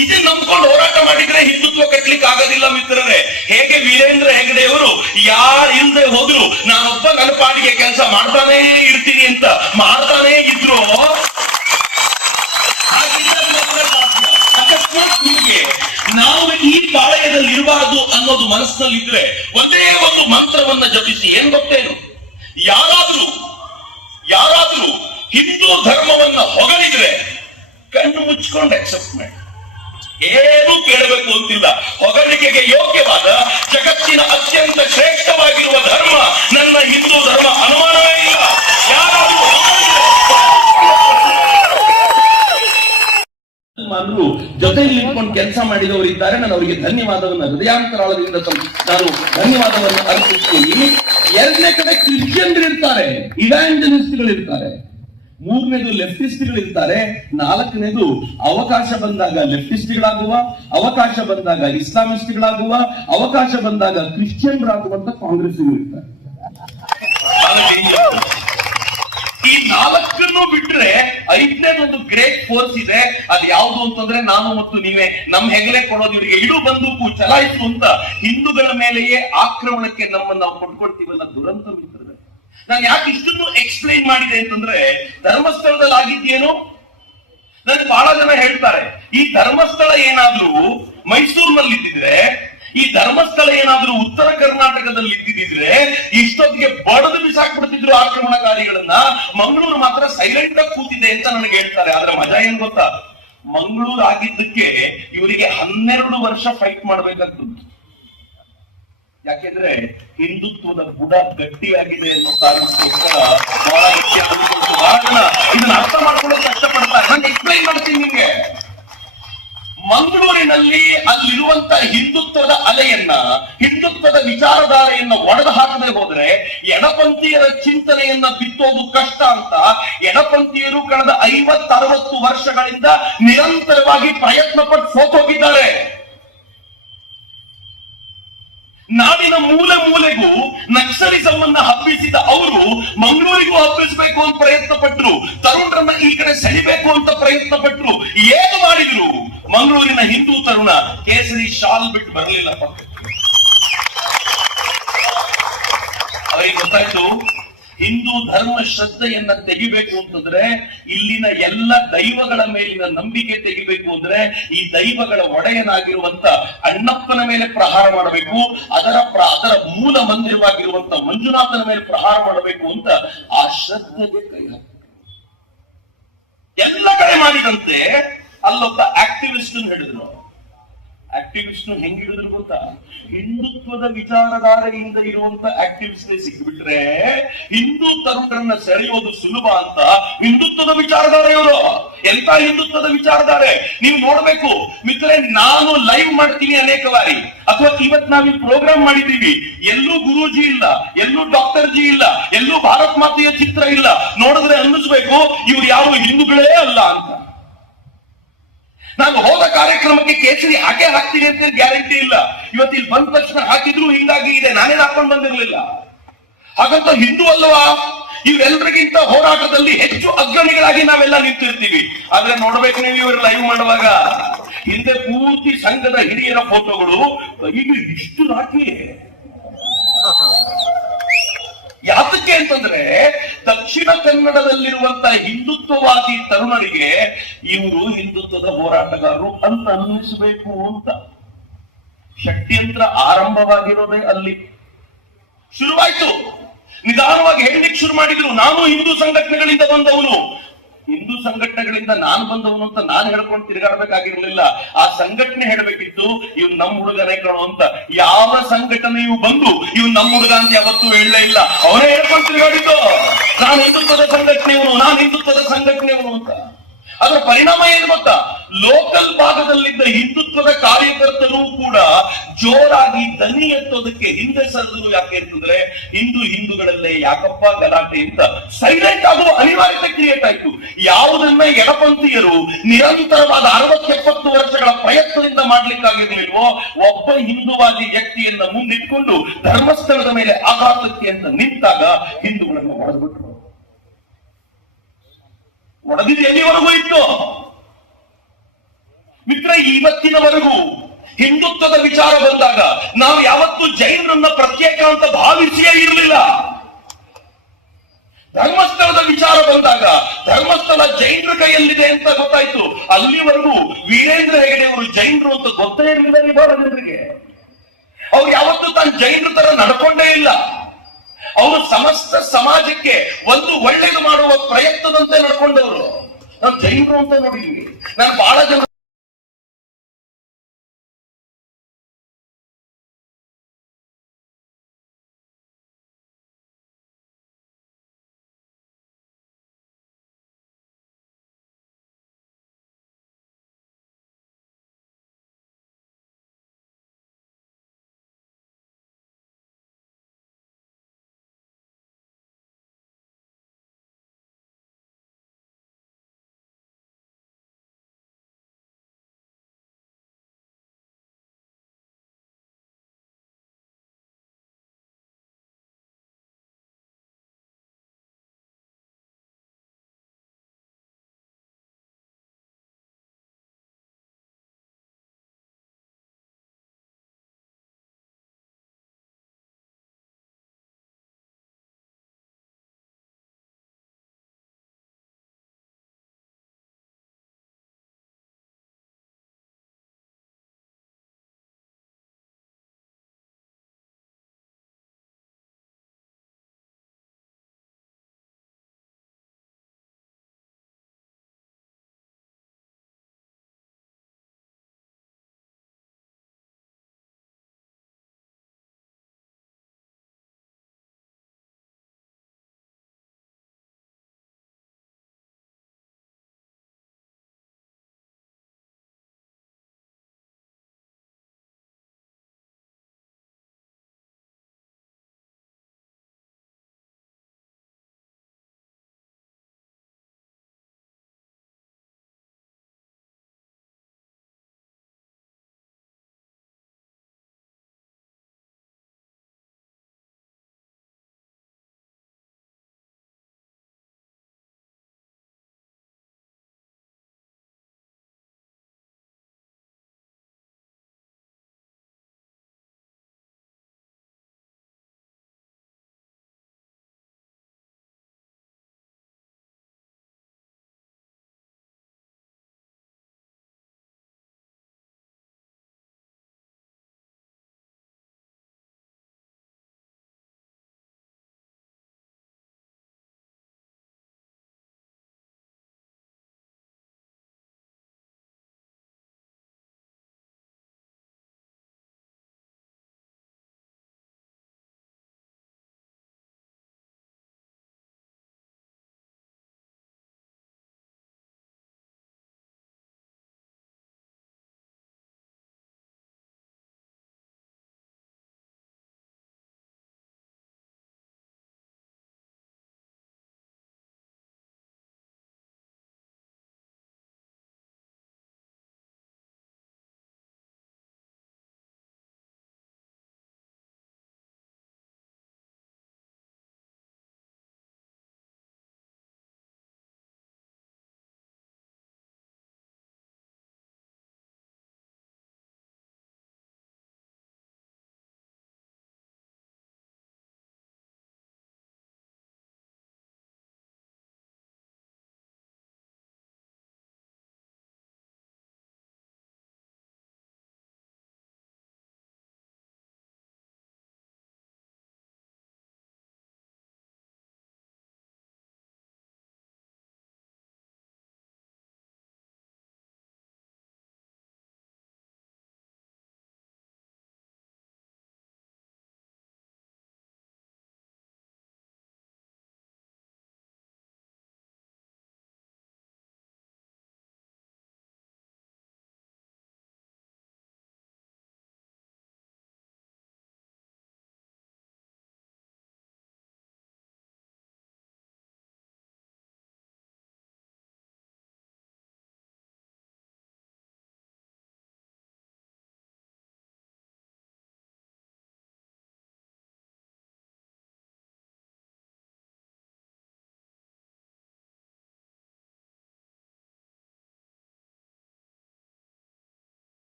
ಇದನ್ನ ನಂಬ್ಕೊಂಡು ಹೋರಾಟ ಮಾಡಿದ್ರೆ ಹಿಂದುತ್ವ ಕಟ್ಲಿಕ್ಕೆ ಆಗೋದಿಲ್ಲ ಮಿತ್ರರೇ. ಹೇಗೆ ವೀರೇಂದ್ರ ಹೆಗ್ಗಡೆಯವರು ಯಾರು ಇಲ್ಲದೆ ಹೋದ್ರು ನಾನೊಬ್ಬ ನನ್ನ ಪಾಡಿಗೆ ಕೆಲಸ ಮಾಡ್ತಾನೇ ಇರ್ತೀನಿ ಅಂತ ಮಾಡ್ತಾನೇ ಇದ್ರು, ಅಕಸ್ಮಾತ್ ನಿಮಗೆ ನಾವು ಈ ಪಾಳಯದಲ್ಲಿ ಇರಬಾರದು ಅನ್ನೋದು ಮನಸ್ಸಿನಲ್ಲಿದ್ರೆ ಒಂದೇ ಒಂದು ಮಂತ್ರವನ್ನ ಜಪಿಸಿ. ಏನ್ ಗೊತ್ತೇನು? ಯಾರಾದ್ರೂ ಹಿಂದೂ ಧರ್ಮವನ್ನ ಹೊಗಳಿದ್ರೆ ಕಣ್ಣು ಮುಚ್ಕೊಂಡು ಅಕ್ಸೆಪ್ಟ್ ಮಾಡಿ, ಏನು ಕೇಳಬೇಕು ಅಂತಿಲ್ಲ. ಹೊಗಳಿಕೆಗೆ ಯೋಗ್ಯವಾದ ಜಗತ್ತಿನ ಅತ್ಯಂತ ಶ್ರೇಷ್ಠವಾಗಿರುವ ಧರ್ಮ ನನ್ನ ಹಿಂದೂ ಧರ್ಮ, ಅನುಮಾನವೇ ಇಲ್ಲ. ಯಾರಾದ್ರೂ ಜೊತೆಯಲ್ಲಿ ನಿಂತ್ಕೊಂಡು ಕೆಲಸ ಮಾಡಿದವರು ಇದ್ದಾರೆ. ನಾನು ಅವರಿಗೆ ಧನ್ಯವಾದವನ್ನು ಹೃದಯಾಂತರಾಳದಿಂದ ನಾನು ಧನ್ಯವಾದವನ್ನು ಅರ್ಪಿಸ್ತೀನಿ. ಎರಡನೇ ಕಡೆ ಕ್ರಿಶ್ಚಿಯನ್ರು ಇರ್ತಾರೆ, ಇವ್ಯಾಂಜಲಿಸ್ಟ್ಗಳು ಇರ್ತಾರೆ, ಮೂರನೇದು ಲೆಫ್ಟಿಸ್ಟ್ಗಳು ಇರ್ತಾರೆ, ನಾಲ್ಕನೇದು ಅವಕಾಶ ಬಂದಾಗ ಲೆಫ್ಟಿಸ್ಟ್ಗಳಾಗುವ, ಅವಕಾಶ ಬಂದಾಗ ಇಸ್ಲಾಮಿಸ್ಟ್ಗಳಾಗುವ, ಅವಕಾಶ ಬಂದಾಗ ಕ್ರಿಶ್ಚಿಯನ್ರಾಗುವಂತ ಕಾಂಗ್ರೆಸ್ಗಳು ಇರ್ತಾರೆ. ಈ ನಾಲ್ಕನ್ನು ಬಿಟ್ರೆ ಐದನೇದೊಂದು ಗ್ರೇಟ್ ಫೋರ್ಸ್ ಇದೆ. ಅದು ಯಾವುದು ಅಂತಂದ್ರೆ ನಾನು ಮತ್ತು ನೀವೇ. ನಮ್ ಹೆಗಲೇ ಕೊಡೋದು ಇವರಿಗೆ ಇಡು ಬಂದೂಕು ಚಲಾಯಿಸು ಅಂತ ಹಿಂದೂಗಳ ಮೇಲೆಯೇ ಆಕ್ರಮಣಕ್ಕೆ ನಮ್ಮನ್ನು ನಾವು ಕೊಟ್ಕೊಳ್ತೀವಲ್ಲ, ದುರಂತ ಮಿತ್ರರೇ. ನಾನು ಯಾಕೆ ಇಷ್ಟನ್ನು ಎಕ್ಸ್ಪ್ಲೈನ್ ಮಾಡಿದೆ ಅಂತಂದ್ರೆ, ಧರ್ಮಸ್ಥಳದಲ್ಲಿ ಆಗಿದ್ದೇನು ನನ್ಗೆ ಬಹಳ ಜನ ಹೇಳ್ತಾರೆ, ಈ ಧರ್ಮಸ್ಥಳ ಏನಾದ್ರೂ ಮೈಸೂರಿನಲ್ಲಿ ಇದ್ದಿದ್ರೆ, ಈ ಧರ್ಮಸ್ಥಳ ಏನಾದ್ರೂ ಉತ್ತರ ಕರ್ನಾಟಕದಲ್ಲಿ ಇದ್ದಿದ್ರೆ ಇಷ್ಟೊತ್ತಿಗೆ ಬಡದು ಬಿಸಾಕ್ಬಿಡ್ತಿದ್ರು ಆಕ್ರಮಣಕಾರಿಗಳನ್ನ. ಮಂಗಳೂರು ಮಾತ್ರ ಸೈಲೆಂಟ್ ಆಗಿ ಕೂತಿದೆ ಅಂತ ನನಗೆ ಹೇಳ್ತಾರೆ. ಆದ್ರೆ ಮಜಾ ಏನ್ ಗೊತ್ತಾ? ಮಂಗಳೂರು ಆಗಿದ್ದಕ್ಕೆ ಇವರಿಗೆ 12 ವರ್ಷ ಫೈಟ್ ಮಾಡ್ಬೇಕಾಗ್ತದೆ. ಯಾಕೆಂದ್ರೆ ಹಿಂದುತ್ವದ ಬುಡ ಗಟ್ಟಿಯಾಗಿದೆ ಅನ್ನೋ ಕಾರಣಕ್ಕೋಸ್ಕರ ಬಹಳ ಗಟ್ಟಿ ಆಗುತ್ತೆ. ಬಹಳ ಜನ ಇದನ್ನ ಅರ್ಥ ಮಾಡ್ಕೊಳ್ಳೋಕೆ ಕಷ್ಟಪಡ್ತಾರೆ. ನಾನು ಎಕ್ಸ್ಪ್ಲೈನ್ ಮಾಡ್ತೀನಿ ನಿಮ್ಗೆ. ಮಂಗಳೂರಿನಲ್ಲಿ ಅಲ್ಲಿರುವಂತ ಹಿಂದುತ್ವದ ಅಲೆಯನ್ನ, ಹಿಂದುತ್ವದ ವಿಚಾರಧಾರೆಯನ್ನ ಒಡೆದು ಹಾಕದೆ ಹೋದ್ರೆ ಎಡಪಂಥೀಯರ ಚಿಂತನೆಯನ್ನ ಬಿತ್ತೋದು ಕಷ್ಟ ಅಂತ ಎಡಪಂಥೀಯರು ಕಳೆದ 50-60 ವರ್ಷಗಳಿಂದ ನಿರಂತರವಾಗಿ ಪ್ರಯತ್ನ ಪಟ್ಟು ಸೋತೋಗಿದ್ದಾರೆ. ನಾಡಿನ ಮೂಲೆ ಮೂಲೆಗೂ ನಕ್ಸಲಿಸಂ ಅನ್ನ ಹಬ್ಬಿಸಿದ ಅವರು ಮಂಗಳೂರಿಗೂ ಹಬ್ಬಿಸಬೇಕು ಅಂತ ಪ್ರಯತ್ನ ಪಟ್ಟರು, ತರುಣರನ್ನ ಈ ಕಡೆ ಸೆಳಿಬೇಕು ಅಂತ ಪ್ರಯತ್ನ ಪಟ್ಟರು. ಏನು ಮಾಡಿದ್ರು? ಮಂಗಳೂರಿನ ಹಿಂದೂ ತರುಣ ಕೇಸರಿ ಶಾಲ್ ಬಿಟ್ಟು ಬರಲಿಲ್ಲ ಪಕ್ಕಕ್ಕೆ. ಅವರಿಗೆ ಗೊತ್ತಾಯ್ತು, ಹಿಂದೂ ಧರ್ಮ ಶ್ರದ್ಧೆಯನ್ನ ತೆಗಿಬೇಕು ಅಂತಂದ್ರೆ, ಇಲ್ಲಿನ ಎಲ್ಲ ದೈವಗಳ ಮೇಲಿನ ನಂಬಿಕೆ ತೆಗಿಬೇಕು ಅಂದ್ರೆ, ಈ ದೈವಗಳ ಒಡೆಯನಾಗಿರುವಂತ ಅಣ್ಣಪ್ಪನ ಮೇಲೆ ಪ್ರಹಾರ ಮಾಡಬೇಕು, ಅದರ ಮೂಲ ಮಂದಿರವಾಗಿರುವಂತ ಮಂಜುನಾಥನ ಮೇಲೆ ಪ್ರಹಾರ ಮಾಡಬೇಕು ಅಂತ ಆ ಶ್ರದ್ಧೆಗೆ ಕೈ ಹಾಕಿ ಎಲ್ಲ ಕಡೆ ಮಾಡಿದಂತೆ ಅಲ್ಲೊಬ್ಬ ಆಕ್ಟಿವಿಸ್ಟ್ ಹಿಡಿದ್ರು. ಆಕ್ಟಿವಿಸ್ಟ್ ಹೆಂಗ್ ಹಿಡಿದ್ರು ಗೊತ್ತಾ? ಹಿಂದುತ್ವದ ವಿಚಾರಧಾರೆಯಿಂದ ಇರುವಂತ ಆಕ್ಟಿವಿಸ್ಟ್ ಸಿಕ್ಕಿಬಿಟ್ರೆ ಹಿಂದೂ ತರುಣರನ್ನ ಸೆಳೆಯೋದು ಸುಲಭ ಅಂತ ಹಿಂದುತ್ವದ ವಿಚಾರಧಾರೆಯವರು. ಎಂತ ಹಿಂದುತ್ವದ ವಿಚಾರಧಾರೆ ನೀವು ನೋಡ್ಬೇಕು ಮಿತ್ರರೆ. ನಾನು ಲೈವ್ ಮಾಡ್ತೀನಿ ಅನೇಕ ಬಾರಿ, ಅಥವಾ ಇವತ್ತು ನಾವು ಪ್ರೋಗ್ರಾಮ್ ಮಾಡಿದೀವಿ, ಎಲ್ಲೂ ಗುರೂಜಿ ಇಲ್ಲ, ಎಲ್ಲೂ ಡಾಕ್ಟರ್ ಜಿ ಇಲ್ಲ, ಎಲ್ಲೂ ಭಾರತ್ ಮಾತೆಯ ಚಿತ್ರ ಇಲ್ಲ. ನೋಡಿದ್ರೆ ಅನ್ನಿಸ್ಬೇಕು ಇವ್ರು ಯಾರು ಹಿಂದೂಗಳೇ ಅಲ್ಲ ಅಂತ. ನಾನು ಹೋದ ಕಾರ್ಯಕ್ರಮಕ್ಕೆ ಕೇಸರಿ ಹಾಗೆ ಹಾಕ್ತೀನಿ ಅಂತ ಗ್ಯಾರಂಟಿ ಇಲ್ಲ. ಇವತ್ತು ಇಲ್ಲಿ ಬಂದ ತಕ್ಷಣ ಹಾಕಿದ್ರು ಹಿಂಗಾಗಿ ಇದೆ, ನಾನೇನು ಹಾಕೊಂಡು ಬಂದಿರಲಿಲ್ಲ. ಹಾಗಂತ ಹಿಂದೂ ಅಲ್ವಾ? ಇವೆಲ್ಲರಿಗಿಂತ ಹೋರಾಟದಲ್ಲಿ ಹೆಚ್ಚು ಅಗ್ರಣಿಗಳಾಗಿ ನಾವೆಲ್ಲ ನಿಂತಿರ್ತೀವಿ. ಆದ್ರೆ ನೋಡ್ಬೇಕು ನೀವು ಇವರು ಲೈವ್ ಮಾಡುವಾಗ ಹಿಂದೆ ಪೂರ್ತಿ ಸಂಘದ ಹಿರಿಯರ ಫೋಟೋಗಳು, ಈಗ ಇಷ್ಟು ಹಾಕಿ ಯಾತಕ್ಕೆ ಅಂತಂದ್ರೆ ದಕ್ಷಿಣ ಕನ್ನಡದಲ್ಲಿರುವಂತ ಹಿಂದುತ್ವವಾದಿ ತರುಣರಿಗೆ ಇವರು ಹಿಂದುತ್ವದ ಹೋರಾಟಗಾರರು ಅಂತ ಅನ್ನಿಸಬೇಕು ಅಂತ. ಷಡ್ಯಂತ್ರ ಆರಂಭವಾಗಿರೋದೇ ಅಲ್ಲಿ. ಶುರುವಾಯ್ತು, ನಿಧಾನವಾಗಿ ಹೇಳಲಿಕ್ಕೆ ಶುರು ಮಾಡಿದ್ರು. ನಾನು ಹಿಂದೂ ಸಂಘಟನೆಗಳಿಂದ ಬಂದವನು, ಹಿಂದೂ ಸಂಘಟನೆಗಳಿಂದ ನಾನು ಬಂದವನು ಅಂತ ನಾನು ಹೇಳ್ಕೊಂಡು ತಿರುಗಾಡಬೇಕಾಗಿರ್ಲಿಲ್ಲ. ಆ ಸಂಘಟನೆ ಹೇಳಬೇಕಿತ್ತು ಇವ್ ನಮ್ಮ ಹುಡುಗನೇ ಕಣೋ ಅಂತ. ಯಾವ ಸಂಘಟನೆಯು ಬಂದು ಇವ್ ನಮ್ಮ ಹುಡುಗ ಅಂತ ಯಾವತ್ತೂ ಹೇಳಲೇ ಇಲ್ಲ. ಅವರೇ ಹೇಳ್ಕೊಂಡು ತಿರುಗಾಡಿದ್ದು ನಾನು ಹಿಂದುತ್ವದ ಸಂಘಟನೆಯವನು, ನಾನು ಹಿಂದುತ್ವದ ಸಂಘಟನೆಯವನು ಅಂತ. ಅದರ ಪರಿಣಾಮ ಏನು ಗೊತ್ತಾ? ಲೋಕಲ್ ಭಾಗದಲ್ಲಿದ್ದ ಹಿಂದುತ್ವದ ಕಾರ್ಯಕರ್ತರು ಕೂಡ ಜೋರಾಗಿ ದನಿ ಎತ್ತೋದಕ್ಕೆ ಹಿಂದೆ ಸರಿದ್ರು. ಯಾಕೆ ಅಂತಂದ್ರೆ ಹಿಂದೂಗಳಲ್ಲೇ ಯಾಕಪ್ಪ ಗಲಾಟೆ ಅಂತ ಸೈಲೆಂಟ್ ಆಗುವ ಅನಿವಾರ್ಯತೆ ಕ್ರಿಯೇಟ್ ಆಯ್ತು. ಯಾವುದನ್ನ ಎಡಪಂಥೀಯರು ನಿರಂತರವಾದ 60-70 ವರ್ಷಗಳ ಪ್ರಯತ್ನದಿಂದ ಮಾಡ್ಲಿಕ್ಕಾಗಿರ್ಲಿಲ್ವೋ, ಒಬ್ಬ ಹಿಂದೂವಾದಿ ವ್ಯಕ್ತಿಯನ್ನ ಮುಂದಿಟ್ಕೊಂಡು ಧರ್ಮಸ್ಥಳದ ಮೇಲೆ ಆಘಾತಕ್ಕೆ ಅಂತ ನಿಂತಾಗ ಹಿಂದೂಗಳನ್ನು ಹೊಡೆದ್ಬಿಟ್ರು. ಒಡೆದಿದ್ದು ಎಲ್ಲಿವರೆಗೂ ಇತ್ತು ಮಿತ್ರ? ಇವತ್ತಿನವರೆಗೂ ಹಿಂದುತ್ವದ ವಿಚಾರ ಬಂದಾಗ ನಾವು ಯಾವತ್ತೂ ಜೈನರನ್ನ ಪ್ರತ್ಯೇಕ ಅಂತ ಭಾವಿಸಿಯೇ ಇರಲಿಲ್ಲ. ಧರ್ಮಸ್ಥಳದ ವಿಚಾರ ಬಂದಾಗ ಧರ್ಮಸ್ಥಳ ಜೈನರ ಕೈಯಲ್ಲಿದೆ ಅಂತ ಗೊತ್ತಾಯ್ತು. ಅಲ್ಲಿವರೆಗೂ ವೀರೇಂದ್ರ ಹೆಗಡೆ ಅವರು ಜೈನರು ಅಂತ ಗೊತ್ತೇ ಇರಲಿಲ್ಲ ಬಹಳ ಜನರಿಗೆ. ಅವ್ರು ಯಾವತ್ತೂ ತಾನು ಜೈನರ ತರ ನಡ್ಕೊಂಡೇ ಇಲ್ಲ. ಅವರು ಸಮಸ್ತ ಸಮಾಜಕ್ಕೆ ಒಂದು ಒಳ್ಳೇದು ಮಾಡುವ ಪ್ರಯತ್ನದಂತೆ ನಡ್ಕೊಂಡವರು. ನಾವು ಜೈನರು ಅಂತ ನೋಡಿದ್ವಿ. ನಾನು ಬಹಳ ಜನ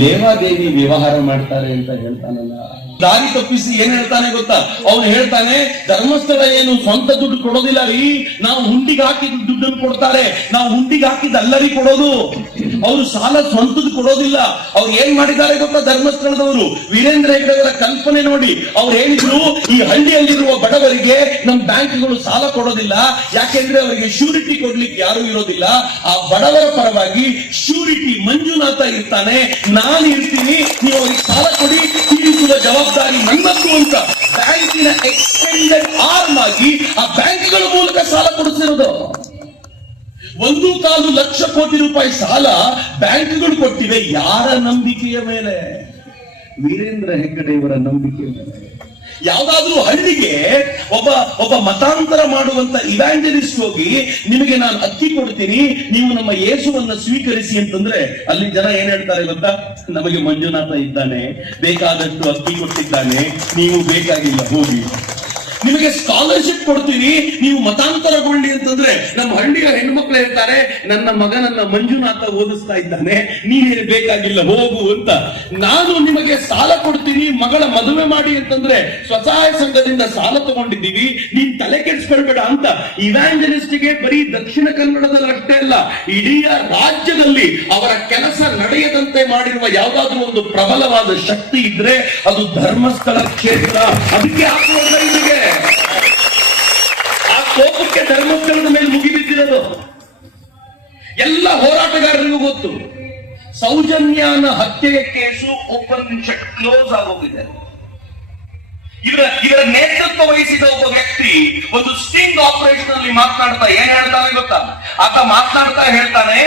ಲೇವಾದೇವಿ ವ್ಯವಹಾರ ಮಾಡ್ತಾರೆ ಅಂತ ಹೇಳ್ತಾನಲ್ಲ, ದಾರಿ ತಪ್ಪಿಸಿ ಏನ್ ಹೇಳ್ತಾನೆ ಗೊತ್ತಾ? ಅವನು ಹೇಳ್ತಾನೆ, ಧರ್ಮಸ್ಥಳ ಏನು ಸ್ವಂತ ದುಡ್ಡು ಕೊಡೋದಿಲ್ಲ ರೀ, ನಾವು ಹುಂಡಿಗೆ ಹಾಕಿದ ದುಡ್ಡನ್ನು ಕೊಡ್ತಾರೆ, ನಾವು ಹುಂಡಿಗೆ ಹಾಕಿದ ಅಲ್ಲರಿ ಕೊಡೋದು, ಅವರು ಸಾಲ ಸ್ವಂತದ್ದು ಕೊಡೋದಿಲ್ಲ. ಅವ್ರು ಏನ್ ಮಾಡಿದ್ದಾರೆ ಗೊತ್ತಾ ಧರ್ಮಸ್ಥಳದವರು? ವೀರೇಂದ್ರ ಹೆಗ್ಗಡೆ ಅವರ ಕಲ್ಪನೆ ನೋಡಿ. ಅವ್ರು ಹೇಳಿದ್ರು, ಈ ಹಳ್ಳಿಯಲ್ಲಿರುವ ಬಡವರಿಗೆ ನಮ್ ಬ್ಯಾಂಕ್ಗಳು ಸಾಲ ಕೊಡೋದಿಲ್ಲ, ಯಾಕೆಂದ್ರೆ ಅವರಿಗೆ ಶ್ಯೂರಿಟಿ ಕೊಡ್ಲಿಕ್ಕೆ ಯಾರು ಇರೋದಿಲ್ಲ. ಆ ಬಡವರ ಪರವಾಗಿ ಶ್ಯೂರಿಟಿ ಮಂಜುನಾಥ ಇರ್ತಾನೆ, ನಾನು ಇರ್ತೀನಿ, ನೀವು ಅವ್ರಿಗೆ ಸಾಲ ಕೊಡಿ, ತೀರಿಸುವ ಜವಾಬ್ದಾರಿ ನನ್ನದು ಅಂತ ಬ್ಯಾಂಕಿನ ಎಕ್ಸ್ಟೆಂಡೆಡ್ ಆರ್ಮ್ ಆಗಿ ಆ ಬ್ಯಾಂಕ್ಗಳ ಮೂಲಕ ಸಾಲ ಕೊಡಿಸಿರೋದು. 1.25 ಲಕ್ಷ ಕೋಟಿ ರೂಪಾಯಿ ಸಾಲ ಬ್ಯಾಂಕ್ಗಳು ಕೊಟ್ಟಿವೆ. ಯಾರ ನಂಬಿಕೆಯ ಮೇಲೆ? ವೀರೇಂದ್ರ ಹೆಗ್ಗಡೆಯವರ ನಂಬಿಕೆಯ ಮೇಲೆ. ಯಾವ್ದಾದ್ರೂ ಹಳ್ಳಿಗೆ ಒಬ್ಬ ಮತಾಂತರ ಮಾಡುವಂತ ಇವ್ಯಾಂಜಲಿಸ್ಟ್ ಹೋಗಿ, ನಿಮಗೆ ನಾನು ಅಕ್ಕಿ ಕೊಡ್ತೀನಿ, ನೀವು ನಮ್ಮ ಯೇಸುವನ್ನ ಸ್ವೀಕರಿಸಿ ಅಂತಂದ್ರೆ, ಅಲ್ಲಿ ಜನ ಏನ್ ಹೇಳ್ತಾರೆ ಗೊತ್ತಾ? ನಮಗೆ ಮಂಜುನಾಥ ಇದ್ದಾನೆ, ಬೇಕಾದಷ್ಟು ಅಕ್ಕಿ ಕೊಟ್ಟಿದ್ದಾನೆ, ನೀವು ಬೇಕಾಗಿಲ್ಲ ಹೋಗಿ. ನಿಮಗೆ ಸ್ಕಾಲರ್ಶಿಪ್ ಕೊಡ್ತೀನಿ, ನೀವು ಮತಾಂತರಗೊಳ್ಳಿ ಅಂತಂದ್ರೆ ನಮ್ಮ ಹಳ್ಳಿಯ ಹೆಣ್ಮಕ್ಳು ಹೇಳ್ತಾರೆ, ನನ್ನ ಮಗನನ್ನ ಮಂಜುನಾಥ ಓದಿಸ್ತಾ ಇದ್ದಾನೆ, ನೀನೇನು ಬೇಕಾಗಿಲ್ಲ ಹೋಗು ಅಂತ. ನಾನು ನಿಮಗೆ ಸಾಲ ಕೊಡ್ತೀನಿ, ಮಗಳ ಮದುವೆ ಮಾಡಿ ಅಂತಂದ್ರೆ ಸ್ವಸಹಾಯ ಸಂಘದಿಂದ ಸಾಲ ತಗೊಂಡಿದ್ದೀವಿ, ನೀನ್ ತಲೆ ಕೆಡಿಸ್ಕೊಳ್ಬೇಡ ಅಂತ ಇವ್ಯಾಂಜಲಿಸ್ಟ್ಗೆ ಬರೀ ದಕ್ಷಿಣ ಕನ್ನಡದಲ್ಲಿ ಅಷ್ಟೇ ಅಲ್ಲ, ಇಡೀ ರಾಜ್ಯದಲ್ಲಿ ಅವರ ಕೆಲಸ ನಡೆಯದಂತೆ ಮಾಡಿರುವ ಯಾವ್ದಾದ್ರೂ ಒಂದು ಪ್ರಬಲವಾದ ಶಕ್ತಿ ಇದ್ರೆ ಅದು ಧರ್ಮಸ್ಥಳ ಕ್ಷೇತ್ರ. ಅದಕ್ಕೆ ಹಾಕುವುದ ಇಲ್ಲಿಗೆ ಆ ಕೋಪಕ್ಕೆ ಧರ್ಮಸ್ಥಳದ ಮೇಲೆ ಮುಗಿಬಿದ್ದಿರೋದು. ಎಲ್ಲ ಹೋರಾಟಗಾರರಿಗೂ ಗೊತ್ತು, ಸೌಜನ್ಯನ ಹತ್ಯೆಯ ಕೇಸು ಓಪನ್ ಕ್ಲೋಸ್ ಆಗೋಗಿದೆ. ಇವರ ನೇತೃತ್ವ ವಹಿಸಿದ ಒಬ್ಬ ವ್ಯಕ್ತಿ ಒಂದು ಸ್ಟಿಂಗ್ ಆಪರೇಷನ್ ಅಲ್ಲಿ ಮಾತನಾಡ್ತಾ ಏನ್ ಹೇಳ್ತಾನೆ ಗೊತ್ತಾ? ಆತ ಮಾತನಾಡ್ತಾ ಹೇಳ್ತಾನೆ,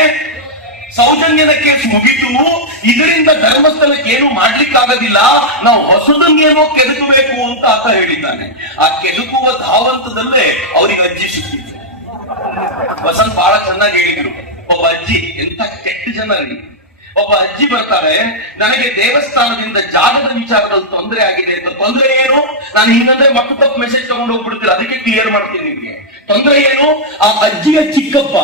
ಸೌಜನ್ಯನ ಕೇಸ್ ಮುಗಿತು, ಇದರಿಂದ ಧರ್ಮಸ್ಥಳಕ್ಕೆ ಏನು ಮಾಡ್ಲಿಕ್ಕಾಗೋದಿಲ್ಲ, ನಾವು ಹೊಸದನ್ನೇನೋ ಕೆದಕಬೇಕು ಅಂತ ಆತ ಹೇಳಿದ್ದಾನೆ. ಆ ಕೆದಕುವ ಧಾವಂತದಲ್ಲೇ ಅವರಿಗೆ ಅಜ್ಜಿ ಸಿಕ್ಕಿದ್ರು. ವಸಂತ್ ಬಹಳ ಚೆನ್ನಾಗಿ ಹೇಳಿದ್ರು. ಒಬ್ಬ ಅಜ್ಜಿ, ಎಂತ ಕೆಟ್ಟ ಜನ ರೀ. ಒಬ್ಬ ಅಜ್ಜಿ ಬರ್ತಾರೆ, ನನಗೆ ದೇವಸ್ಥಾನದಿಂದ ಜಾಗದ ವಿಚಾರದಲ್ಲಿ ತೊಂದರೆ ಆಗಿದೆ ಅಂತ. ತೊಂದರೆ ಏನು? ನಾನು ಹಿಂಗಂದ್ರೆ ಮಕ್ಕಳು ತಪ್ಪು ಮೆಸೇಜ್ ತಗೊಂಡು ಹೋಗ್ಬಿಡ್ತೀರ, ಅದಕ್ಕೆ ಕ್ಲಿಯರ್ ಮಾಡ್ತೀನಿ ನಿಮ್ಗೆ. ತೊಂದರೆ ಏನು? ಆ ಅಜ್ಜಿಯ ಚಿಕ್ಕಪ್ಪ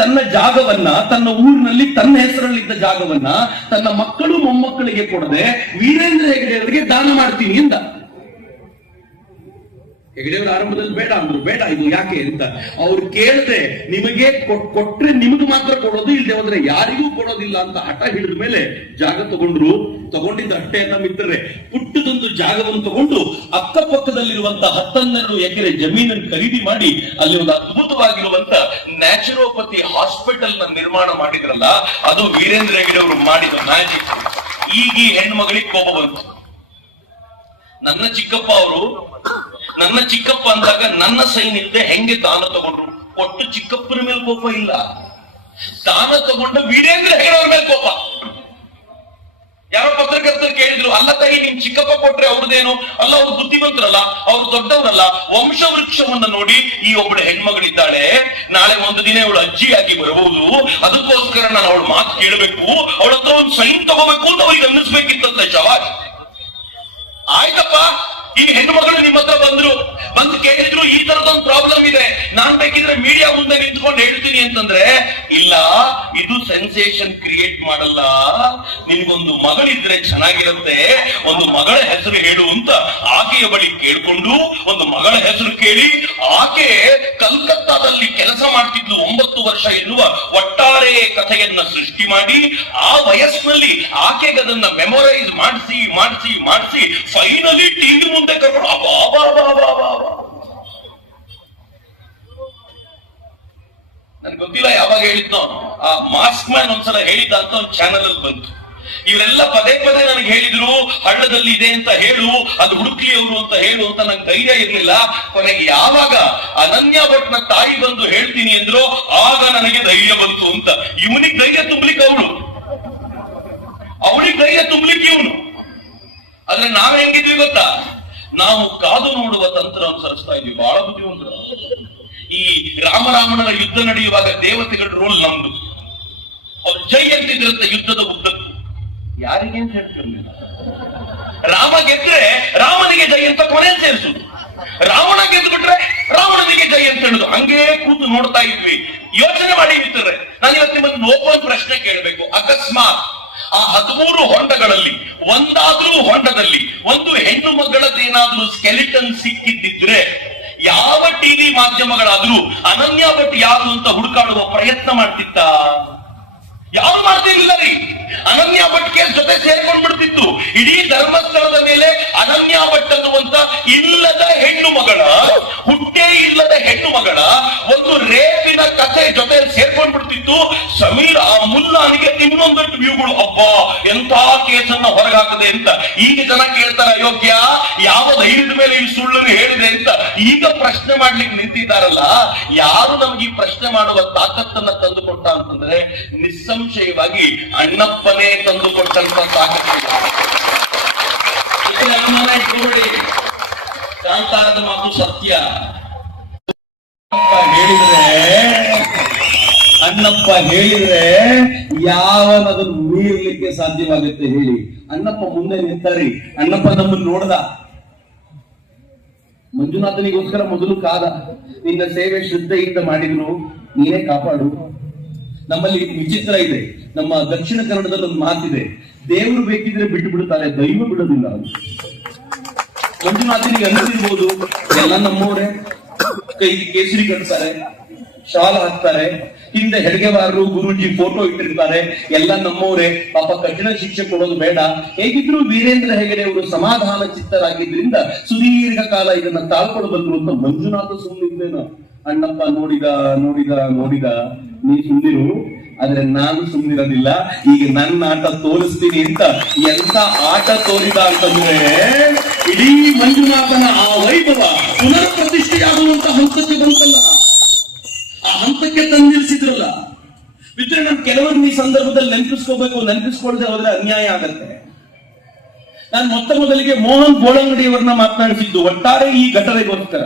ತನ್ನ ಜಾಗವನ್ನ, ತನ್ನ ಊರಿನಲ್ಲಿ ತನ್ನ ಹೆಸರಲ್ಲಿದ್ದ ಜಾಗವನ್ನ ತನ್ನ ಮಕ್ಕಳು ಮೊಮ್ಮಕ್ಕಳಿಗೆ ಕೊಡದೆ ವೀರೇಂದ್ರ ಹೆಗ್ಗಡೆ ಅವರಿಗೆ ದಾನ ಮಾಡ್ತೀನಿ ಎಂದ. ಹೆಗ್ಗಡೆಯವರು ಆರಂಭದಲ್ಲಿ ಬೇಡ ಅಂದ್ರು, ಬೇಡ ಇದು ಯಾಕೆ ಅಂತ. ಅವ್ರು ಕೇಳದೆ, ನಿಮಗೆ ಕೊಟ್ರೆ ನಿಮಗೆ ಮಾತ್ರ ಕೊಡೋದು, ಇಲ್ಲದೆ ಹೋದ್ರೆ ಯಾರಿಗೂ ಕೊಡೋದಿಲ್ಲ ಅಂತ ಹಠ ಹಿಡಿದ ಮೇಲೆ ಜಾಗ ತಗೊಂಡ್ರು. ತಗೊಂಡಿದ್ದ ಅಟ್ಟೆಯನ್ನ ಮಿತ್ರರೆ, ಪುಟ್ಟದೊಂದು ಜಾಗವನ್ನು ತಗೊಂಡು ಅಕ್ಕಪಕ್ಕದಲ್ಲಿರುವಂತಹ 12 ಎಕರೆ ಜಮೀನನ್ನು ಖರೀದಿ ಮಾಡಿ ಅಲ್ಲಿ ಒಂದು ಅದ್ಭುತವಾಗಿರುವಂತ ನ್ಯಾಚುರೋಪತಿ ಹಾಸ್ಪಿಟಲ್ ನ ನಿರ್ಮಾಣ ಮಾಡಿದ್ರಲ್ಲ, ಅದು ವೀರೇಂದ್ರ ಹೆಗ್ಗಡೆ ಅವರು ಮಾಡಿದ ಮ್ಯಾಜಿಕ್. ಈಗ ಈ ಹೆಣ್ಣು ಮಗಳಿಗೆ ಕೋಪ ಬಂತು. ನನ್ನ ಚಿಕ್ಕಪ್ಪ ಅಂದಾಗ ನನ್ನ ಸೈನ್ ಇಲ್ಲದೆ ಹೆಂಗೆ ದಾನ ತಗೊಂಡ್ರು? ಒಟ್ಟು ಚಿಕ್ಕಪ್ಪನ ಮೇಲೆ ಕೋಪ ಇಲ್ಲ, ದಾನ ತಗೊಂಡ ವೀರೇಂದ್ರ ಹೆಗ್ಗಡೆ ಅವ್ರ ಮೇಲೆ ಕೋಪ. ಯಾರೋ ಪತ್ರಕರ್ತರು ಕೇಳಿದ್ರು, ಅಲ್ಲ ತಾಯಿ ನಿಮ್ ಚಿಕ್ಕಪ್ಪ ಕೊಟ್ರೆ ಅವ್ರದ್ದೇನು? ಅಲ್ಲ, ಅವ್ರು ಬುದ್ಧಿವಂತರಲ್ಲ, ಅವ್ರು ದೊಡ್ಡವರಲ್ಲ, ವಂಶ ವೃಕ್ಷವನ್ನ ನೋಡಿ ಈ ಒಬ್ಬಳು ಹೆಣ್ಮಗಳಿದ್ದಾಳೆ, ನಾಳೆ ಒಂದು ದಿನ ಅವಳು ಅಜ್ಜಿಯಾಗಿ ಬರಬಹುದು, ಅದಕ್ಕೋಸ್ಕರ ನಾನು ಅವಳ ಮಾತು ಕೇಳಬೇಕು, ಅವಳ ಹತ್ರ ಒಂದು ಸೈನ್ ತಗೋಬೇಕು ಅಂತ ಅವ್ರಿಗೆ ಅನ್ನಿಸ್ಬೇಕಿತ್ತಂತೆ. ಶವಾಜ್ ಆಯ್ತಪ್ಪ. ಈ ಹೆಣ್ಣು ಮಗಳು ನಿಮ್ಮ ಹತ್ರ ಬಂದು ಕೇಳಿದ್ರು, ಈ ತರದೊಂದು ಪ್ರಾಬ್ಲಮ್ ಇದೆ, ನಾನ್ ಬೇಕಿದ್ರೆ ಮೀಡಿಯಾ ಮುಂದೆ ನಿಂತ್ಕೊಂಡು ಹೇಳ್ತೀನಿ ಅಂತಂದ್ರೆ, ಇಲ್ಲ ಇದು ಸೆನ್ಸೇಷನ್ ಕ್ರಿಯೇಟ್ ಮಾಡಲ್ಲ, ನಿನ್ಗೊಂದು ಮಗಳಿದ್ರೆ ಚೆನ್ನಾಗಿರುತ್ತೆ, ಒಂದು ಮಗಳ ಹೆಸರು ಹೇಳು ಅಂತ ಆಕೆಯ ಬಳಿ ಕೇಳ್ಕೊಂಡು ಒಂದು ಮಗಳ ಹೆಸರು ಕೇಳಿ, ಆಕೆ ಕಲ್ಕತ್ತಾದಲ್ಲಿ ಕೆಲಸ ಮಾಡ್ತಿದ್ಲು 9 ವರ್ಷ ಎನ್ನುವ ಒಟ್ಟಾರೆ ಕಥೆಯನ್ನ ಸೃಷ್ಟಿ ಮಾಡಿ, ಆ ವಯಸ್ಸಿನಲ್ಲಿ ಆಕೆಗೆ ಅದನ್ನ ಮೆಮೊರೈಸ್ ಮಾಡಿಸಿ ಫೈನಲಿ ಟಿವಿ ಮುಂದೆ ಕರ್ಕೊಂಡು ನನ್ಗೆ ಗೊತ್ತಿಲ್ಲ ಯಾವಾಗ ಹೇಳಿದ್ನೋ, ಆ ಮಾಸ್ಕ್ ಮ್ಯಾನ್ ಒಂದ್ಸಲ ಹೇಳಿದ್ದ ಅಂತ ಒಂದು ಚಾನಲ್ ಅಲ್ಲಿ ಬಂತು. ಇವರೆಲ್ಲ ಪದೇ ನನಗೆ ಹೇಳಿದ್ರು, ಹಳ್ಳದಲ್ಲಿ ಇದೆ ಅಂತ ಹೇಳು, ಅದು ಹುಡುಕ್ಲಿ ಅವರು ಅಂತ ಹೇಳು ಅಂತ ನಂಗೆ ಧೈರ್ಯ ಇರ್ಲಿಲ್ಲ. ಕೊನೆಗೆ ಯಾವಾಗ ಅನನ್ಯ ಭಟ್ನ ತಾಯಿ ಬಂದು ಹೇಳ್ತೀನಿ ಅಂದ್ರು, ಆಗ ನನಗೆ ಧೈರ್ಯ ಬಂತು ಅಂತ. ಇವನಿಗೆ ಧೈರ್ಯ ತುಂಬಲಿಕ್ಕೆ ಅವಳಿಗೆ ಧೈರ್ಯ ತುಂಬಲಿಕ್ಕೆ ಇವನು. ಆದ್ರೆ ನಾವ್ ಹೆಂಗಿದ್ವಿ ಗೊತ್ತಾ? ನಾವು ಕಾದು ನೋಡುವ ತಂತ್ರ ಅನುಸರಿಸ್ತಾ ಇದ್ವಿ, ಬಹಳ ಬುದ್ಧಿವಂತರು. ಈ ರಾಮರಾವಣರ ಯುದ್ಧ ನಡೆಯುವಾಗ ದೇವತೆಗಳ ರೋಲ್ ನಮ್ದು. ಅವ್ರು ಜೈ ಅಂತಿದ್ರಂತೆ ಯುದ್ಧದ ಉದ್ದಕ್ಕೂ. ಯಾರಿಗೆ ಅಂತ ಹೇಳ್ತಿರ್ಲಿಲ್ಲ. ರಾಮ ಗೆದ್ರೆ ರಾಮನಿಗೆ ಜೈ ಅಂತ ಕೊನೆ ಸೇರಿಸುದು, ರಾವಣ ಗೆದ್ದು ಬಿಟ್ರೆ ರಾವಣನಿಗೆ ಜೈ ಅಂತ ಹೇಳುದು. ಹಂಗೇ ಕೂತು ನೋಡ್ತಾ ಇದ್ವಿ. ಯೋಚನೆ ಮಾಡಿ ಮಿತ್ರರೆ, ನಾನು ಇವತ್ತು ನಿಮ್ಮನ್ನು ಓಪನ್ ಪ್ರಶ್ನೆ ಕೇಳಬೇಕು. ಅಕಸ್ಮಾತ್ ಆ 13 ಹೊಂಡಗಳಲ್ಲಿ ಒಂದಾದ್ರೂ ಹೊಂಡದಲ್ಲಿ ಒಂದು ಹೆಣ್ಣು ಮಗಳದ್ದೇನಾದ್ರೂ ಸ್ಕೆಲಿಟನ್ ಸಿಕ್ಕಿದ್ದಿದ್ರೆ ಯಾವ ಟಿವಿ ಮಾಧ್ಯಮಗಳಾದ್ರೂ ಅನನ್ಯ ಭಟ್ ಯಾರು ಅಂತ ಹುಡುಕಾಡುವ ಪ್ರಯತ್ನ ಮಾಡ್ತಿತ್ತ? ಯಾರು ಮಾಡ್ತಿರ್ಲಿಲ್ಲ ರೀ. ಅನನ್ಯ ಭಟ್ ಕೇಸ್ ಜೊತೆ ಸೇರ್ಕೊಂಡ್ ಬಿಡ್ತಿತ್ತು. ಇಡೀ ಧರ್ಮಸ್ಥಳದ ಮೇಲೆ ಅನನ್ಯ ಭಟ್ ಅನ್ನುವಂತ ಇಲ್ಲದ ಹೆಣ್ಣು ಮಗಳ, ಹುಟ್ಟೇ ಇಲ್ಲದ ಹೆಣ್ಣು ಮಗಳ ಒಂದು ರೇಪಿನ ಕಥೆ ಜೊತೆ ಸೇರ್ಕೊಂಡ್ ಬಿಡ್ತಿತ್ತು. ಸಮೀರ್ ಆ ಮುಲ್ಲಾನಿಗೆ ಇನ್ನೊಂದಷ್ಟು ವ್ಯೂಗಳು, ಅಬ್ಬಾ ಎಂತ ಕೇಸನ್ನ ಹೊರಗಾಕದೆ ಅಂತ. ಈಗ ಜನ ಕೇಳ್ತಾರ, ಅಯೋಗ್ಯ ಯಾವ ಧೈರ್ಯದ ಮೇಲೆ ಈ ಸುಳ್ಳನ್ನು ಹೇಳಿದೆ ಅಂತ ಈಗ ಪ್ರಶ್ನೆ ಮಾಡ್ಲಿಕ್ಕೆ ನಿಂತಿದ್ದಾರಲ್ಲ. ಯಾರು ನಮ್ಗೆ ಈ ಪ್ರಶ್ನೆ ಮಾಡುವ ತಾಕತ್ತನ್ನ ತಂದುಕೊಟ್ಟ ಅಂತಂದ್ರೆ ನಿಸ್ಸಂಶಯವಾಗಿ ಅಣ್ಣಪ್ಪನೇ ತಂದುಕೊಟ್ಟಂತ ತಾಕತ್ತು. ಇಟ್ಕೋಬೇಡಿ, ಕಾಂತಾರದ ಮಾತು ಸತ್ಯ. ಅಣ್ಣಪ್ಪ ಹೇಳಿದ್ರೆ ಯಾವನದನ್ನು ಮೀರ್ಲಿಕ್ಕೆ ಸಾಧ್ಯವಾಗುತ್ತೆ ಹೇಳಿ? ಅಣ್ಣಪ್ಪ ಮುಂದೆ ನಿಂತಾರಿ. ಅಣ್ಣಪ್ಪ ನಮ್ಮನ್ನು ನೋಡ್ದ, ಮಂಜುನಾಥನಿಗೋಸ್ಕರ ಮೊದಲು ಕಾದ, ನಿನ್ನ ಸೇವೆ ಶ್ರದ್ಧೆಯಿಂದ ಮಾಡಿದ್ರು, ನೀನೇ ಕಾಪಾಡು. ನಮ್ಮಲ್ಲಿ ವಿಚಿತ್ರ ಇದೆ, ನಮ್ಮ ದಕ್ಷಿಣ ಕನ್ನಡದಲ್ಲಿ ಒಂದು ಮಾತಿದೆ, ದೇವರು ಬೇಕಿದ್ರೆ ಬಿಟ್ಟು ಬಿಡುತ್ತಾರೆ, ದೈವ ಬಿಡೋದಿಲ್ಲ. ಮಂಜುನಾಥನಿಗೆ ಅನಿಸಿರ್ಬೋದು, ಎಲ್ಲ ನಮ್ಮವರೇ, ಕೈಗೆ ಕೇಸರಿ ಕಟ್ತಾರೆ, ಶಾಲ್ ಹಾಕ್ತಾರೆ, ಹಿಂದೆ ಹೆಡ್ಗೆವಾರರು ಗುರೂಜಿ ಫೋಟೋ ಇಟ್ಟಿರ್ತಾರೆ, ಎಲ್ಲ ನಮ್ಮವರೇ, ಪಾಪ ಕಠಿಣ ಶಿಕ್ಷೆ ಕೊಡೋದು ಬೇಡ. ಹೇಗಿದ್ರು ವೀರೇಂದ್ರ ಹೆಗಡೆ ಅವರು ಸಮಾಧಾನ ಚಿತ್ತರಾಗಿದ್ರಿಂದ ಸುದೀರ್ಘ ಕಾಲ ಇದನ್ನ ತಾಳ್ಕೊಂಡು ಬಂದ್ರು ಅಂತ ಮಂಜುನಾಥ ಸುಮ್ಮನಿದ್ದೇನೋ. ಅಣ್ಣಪ್ಪ ನೋಡಿದ ನೋಡಿದ ನೋಡಿದ, ನೀ ಸುಮ್ಮನಿರು, ಆದ್ರೆ ನಾನು ಸುಮ್ಮನಿರೋದಿಲ್ಲ, ಈಗ ನನ್ನ ಆಟ ತೋರಿಸ್ತೀನಿ ಅಂತ ಎಂತ ಆಟ ತೋರಿದ ಅಂತಂದ್ರೆ ಇಡೀ ಮಂಜುನಾಥನ ಆ ವೈಭವ ಪುನರ್ ಪ್ರತಿಷ್ಠೆಯಾಗುವಂತ ಹಂತಕ್ಕೆ ಬಂತಲ್ಲ, ಆ ಹಂತಕ್ಕೆ ತಂದಿರಿಸಿದ್ರಲ್ಲ. ಬಿದ್ರೆ ನಾನು ಕೆಲವೊಂದು ಈ ಸಂದರ್ಭದಲ್ಲಿ ನೆನಪಿಸ್ಕೊಳ್ದೆ ಹೋದ್ರೆ ಅನ್ಯಾಯ ಆಗತ್ತೆ. ನಾನು ಮೊದಲಿಗೆ ಮೋಹನ್ ಬೋಳಂಗಡಿಯವರನ್ನ ಮಾತನಾಡಿಸಿದ್ದು ಒಟ್ಟಾರೆ ಈ ಘಟನೆಗೋಸ್ಕರ.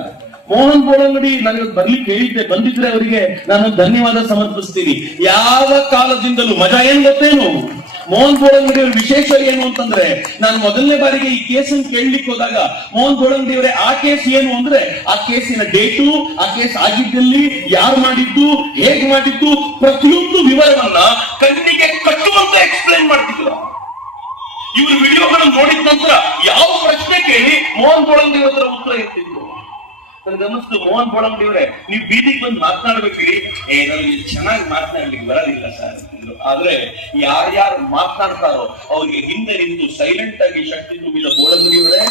ಮೋಹನ್ ಬೋಳಂಗಡಿ ನನಗೆ ಬರ್ಲಿಕ್ಕೆ ಹೇಳಿದ್ದೆ, ಬಂದಿದ್ರೆ ಅವರಿಗೆ ನಾನು ಧನ್ಯವಾದ ಸಮರ್ಪಿಸ್ತೀನಿ. ಯಾವ ಕಾಲದಿಂದಲೂ ಮಜಾ ಏನ್ ಗೊತ್ತೇನು, ಮೋಹನ್ ಬೋಳಂಗಡಿ ಅವರ ವಿಶೇಷ ಏನು ಅಂತಂದ್ರೆ, ನಾನು ಮೊದಲನೇ ಬಾರಿಗೆ ಈ ಕೇಸನ್ನು ಕೇಳಲಿಕ್ಕೆ ಹೋದಾಗ ಮೋಹನ್ ಬೋಳಂಗಡಿ ಅವರೇ ಆ ಕೇಸ್ ಏನು ಅಂದ್ರೆ ಆ ಕೇಸಿನ ಡೇಟು, ಆ ಕೇಸ್ ಆಗಿದ್ದಲ್ಲಿ, ಯಾರು ಮಾಡಿದ್ದು, ಹೇಗೆ ಮಾಡಿದ್ದು, ಪ್ರತಿಯೊಂದು ವಿವರವನ್ನ ಕಣ್ಣಿಗೆ ಕಟ್ಟುವಂತೆ ಎಕ್ಸ್ಪ್ಲೈನ್ ಮಾಡ್ತಿದ್ರು. ಇವರು ವಿಡಿಯೋಗಳನ್ನು ನೋಡಿದ ನಂತರ ಯಾವ ಪ್ರಶ್ನೆ ಕೇಳಿ ಮೋಹನ್ ಬೋಳಂಗಡಿ ಅವರ ಉತ್ತರ ಇರ್ತಿದ್ರು. ನನಗನ್ನಿಸ್ತು, ಮೋಹನ್ ಬೋಳಂಗಡಿ ಅವರೇ ನೀವು ಬೀದಿಗೆ ಬಂದು ಮಾತನಾಡ್ಬೇಕ್ರಿ, ನನಗೆ ಚೆನ್ನಾಗಿ ಮಾತನಾಡ್ಲಿಕ್ಕೆ ಬರೋದಿಲ್ಲ ಸರ್ ಅಂತಿದ್ರು. ಆದ್ರೆ ಯಾರ್ಯಾರು ಮಾತನಾಡ್ತಾರೋ ಅವ್ರಿಗೆ ಹಿಂದೆ ನಿಂತು ಸೈಲೆಂಟ್ ಆಗಿ ಶಕ್ತಿ ತುಂಬಿದ ಬೋಳಂಗಡಿ ಅವರೇ.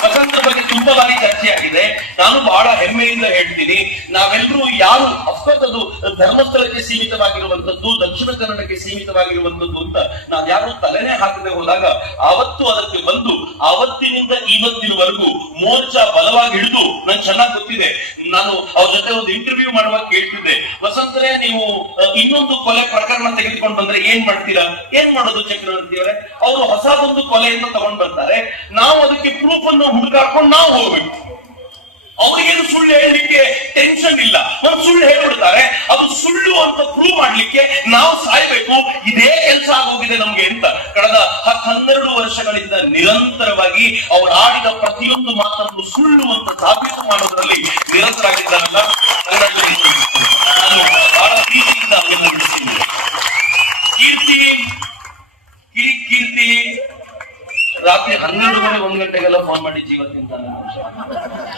ಸ್ವತಂತ್ರ ಬಗ್ಗೆ ತುಂಬಾ ಬಾರಿ ಚರ್ಚೆ ಆಗಿದೆ. ನಾನು ಬಹಳ ಹೆಮ್ಮೆಯಿಂದ ಹೇಳ್ತೀನಿ, ನಾವೆಲ್ಲರೂ ಯಾರು ಅಫ್ಕೋರ್ಸ್ ಅದು ಧರ್ಮಸ್ಥಳಕ್ಕೆ ಸೀಮಿತವಾಗಿರುವಂತದ್ದು, ದಕ್ಷಿಣ ಕನ್ನಡಕ್ಕೆ ಸೀಮಿತವಾಗಿರುವಂತದ್ದು ಅಂತ ನಾವು ಯಾರು ತಲೆನೇ ಹಾಕದೆ ಹೋದಾಗ ಆವತ್ತು ಅದಕ್ಕೆ ಬಂದು ಆವತ್ತಿನಿಂದ ಇವತ್ತಿನವರೆಗೂ ಮೋರ್ಚಾ ಬಲವಾಗಿ ಹಿಡಿದು ನನ್ಗೆ ಚೆನ್ನಾಗಿ ಗೊತ್ತಿದೆ. ನಾನು ಅವ್ರ ಜೊತೆ ಒಂದು ಇಂಟರ್ವ್ಯೂ ಮಾಡುವಾಗ ಕೇಳ್ತಿದ್ದೆ, ವಸಂತರೇ ನೀವು ಇನ್ನೊಂದು ಕೊಲೆ ಪ್ರಕರಣ ತೆಗೆದುಕೊಂಡು ಬಂದ್ರೆ ಏನ್ ಮಾಡ್ತೀರಾ? ಏನ್ ಮಾಡೋದು ಚಕ್ರವರ್ತಿ ಅವರೇ? ಅವರು ಹೊಸದೊಂದು ಕೊಲೆಯನ್ನು ತಗೊಂಡ್ ಬರ್ತಾರೆ, ನಾವು ಅದಕ್ಕೆ ಪ್ರೂಫ್ ಅನ್ನು ಹುಡುಕಾಡ್ಕೊಂಡು ನಾವು ಹೋಗ್ಬೇಕು. ಅವರಿಗೇನು ಸುಳ್ಳು ಹೇಳಲಿಕ್ಕೆ ಟೆನ್ಷನ್ ಇಲ್ಲ, ಒಂದು ಸುಳ್ಳು ಹೇಳ್ಬಿಡ್ತಾರೆ, ಅದು ಸುಳ್ಳು ಅಂತ ಪ್ರೂವ್ ಮಾಡ್ಲಿಕ್ಕೆ ನಾವು ಸಾಯ್ಬೇಕು. ಇದೇ ಕೆಲಸ ಆಗೋಗಿದೆ ನಮ್ಗೆ ಅಂತ ಕಳೆದ 12 ವರ್ಷಗಳಿಂದ ನಿರಂತರವಾಗಿ ಅವರು ಆಡಿದ ಪ್ರತಿಯೊಂದು ಮಾತನ್ನು ಸುಳ್ಳು ಅಂತ ಸಾಬೀತು ಮಾಡೋದ್ರಲ್ಲಿ ನಿರಂತರಾಗಿದ್ದಾರಲ್ಲ, ನಾನು ಬಹಳ ಪ್ರೀತಿಯಿಂದ ಅಭಿನಂದಿಸ್ತೀನಿ. ಕೀರ್ತಿ ರಾತ್ರಿ 12 ಗಂಟೆ 1 ಗಂಟೆಗೆಲ್ಲ ಫೋನ್ ಮಾಡಿ ಜೀವ ತಿಂತಾನೆ.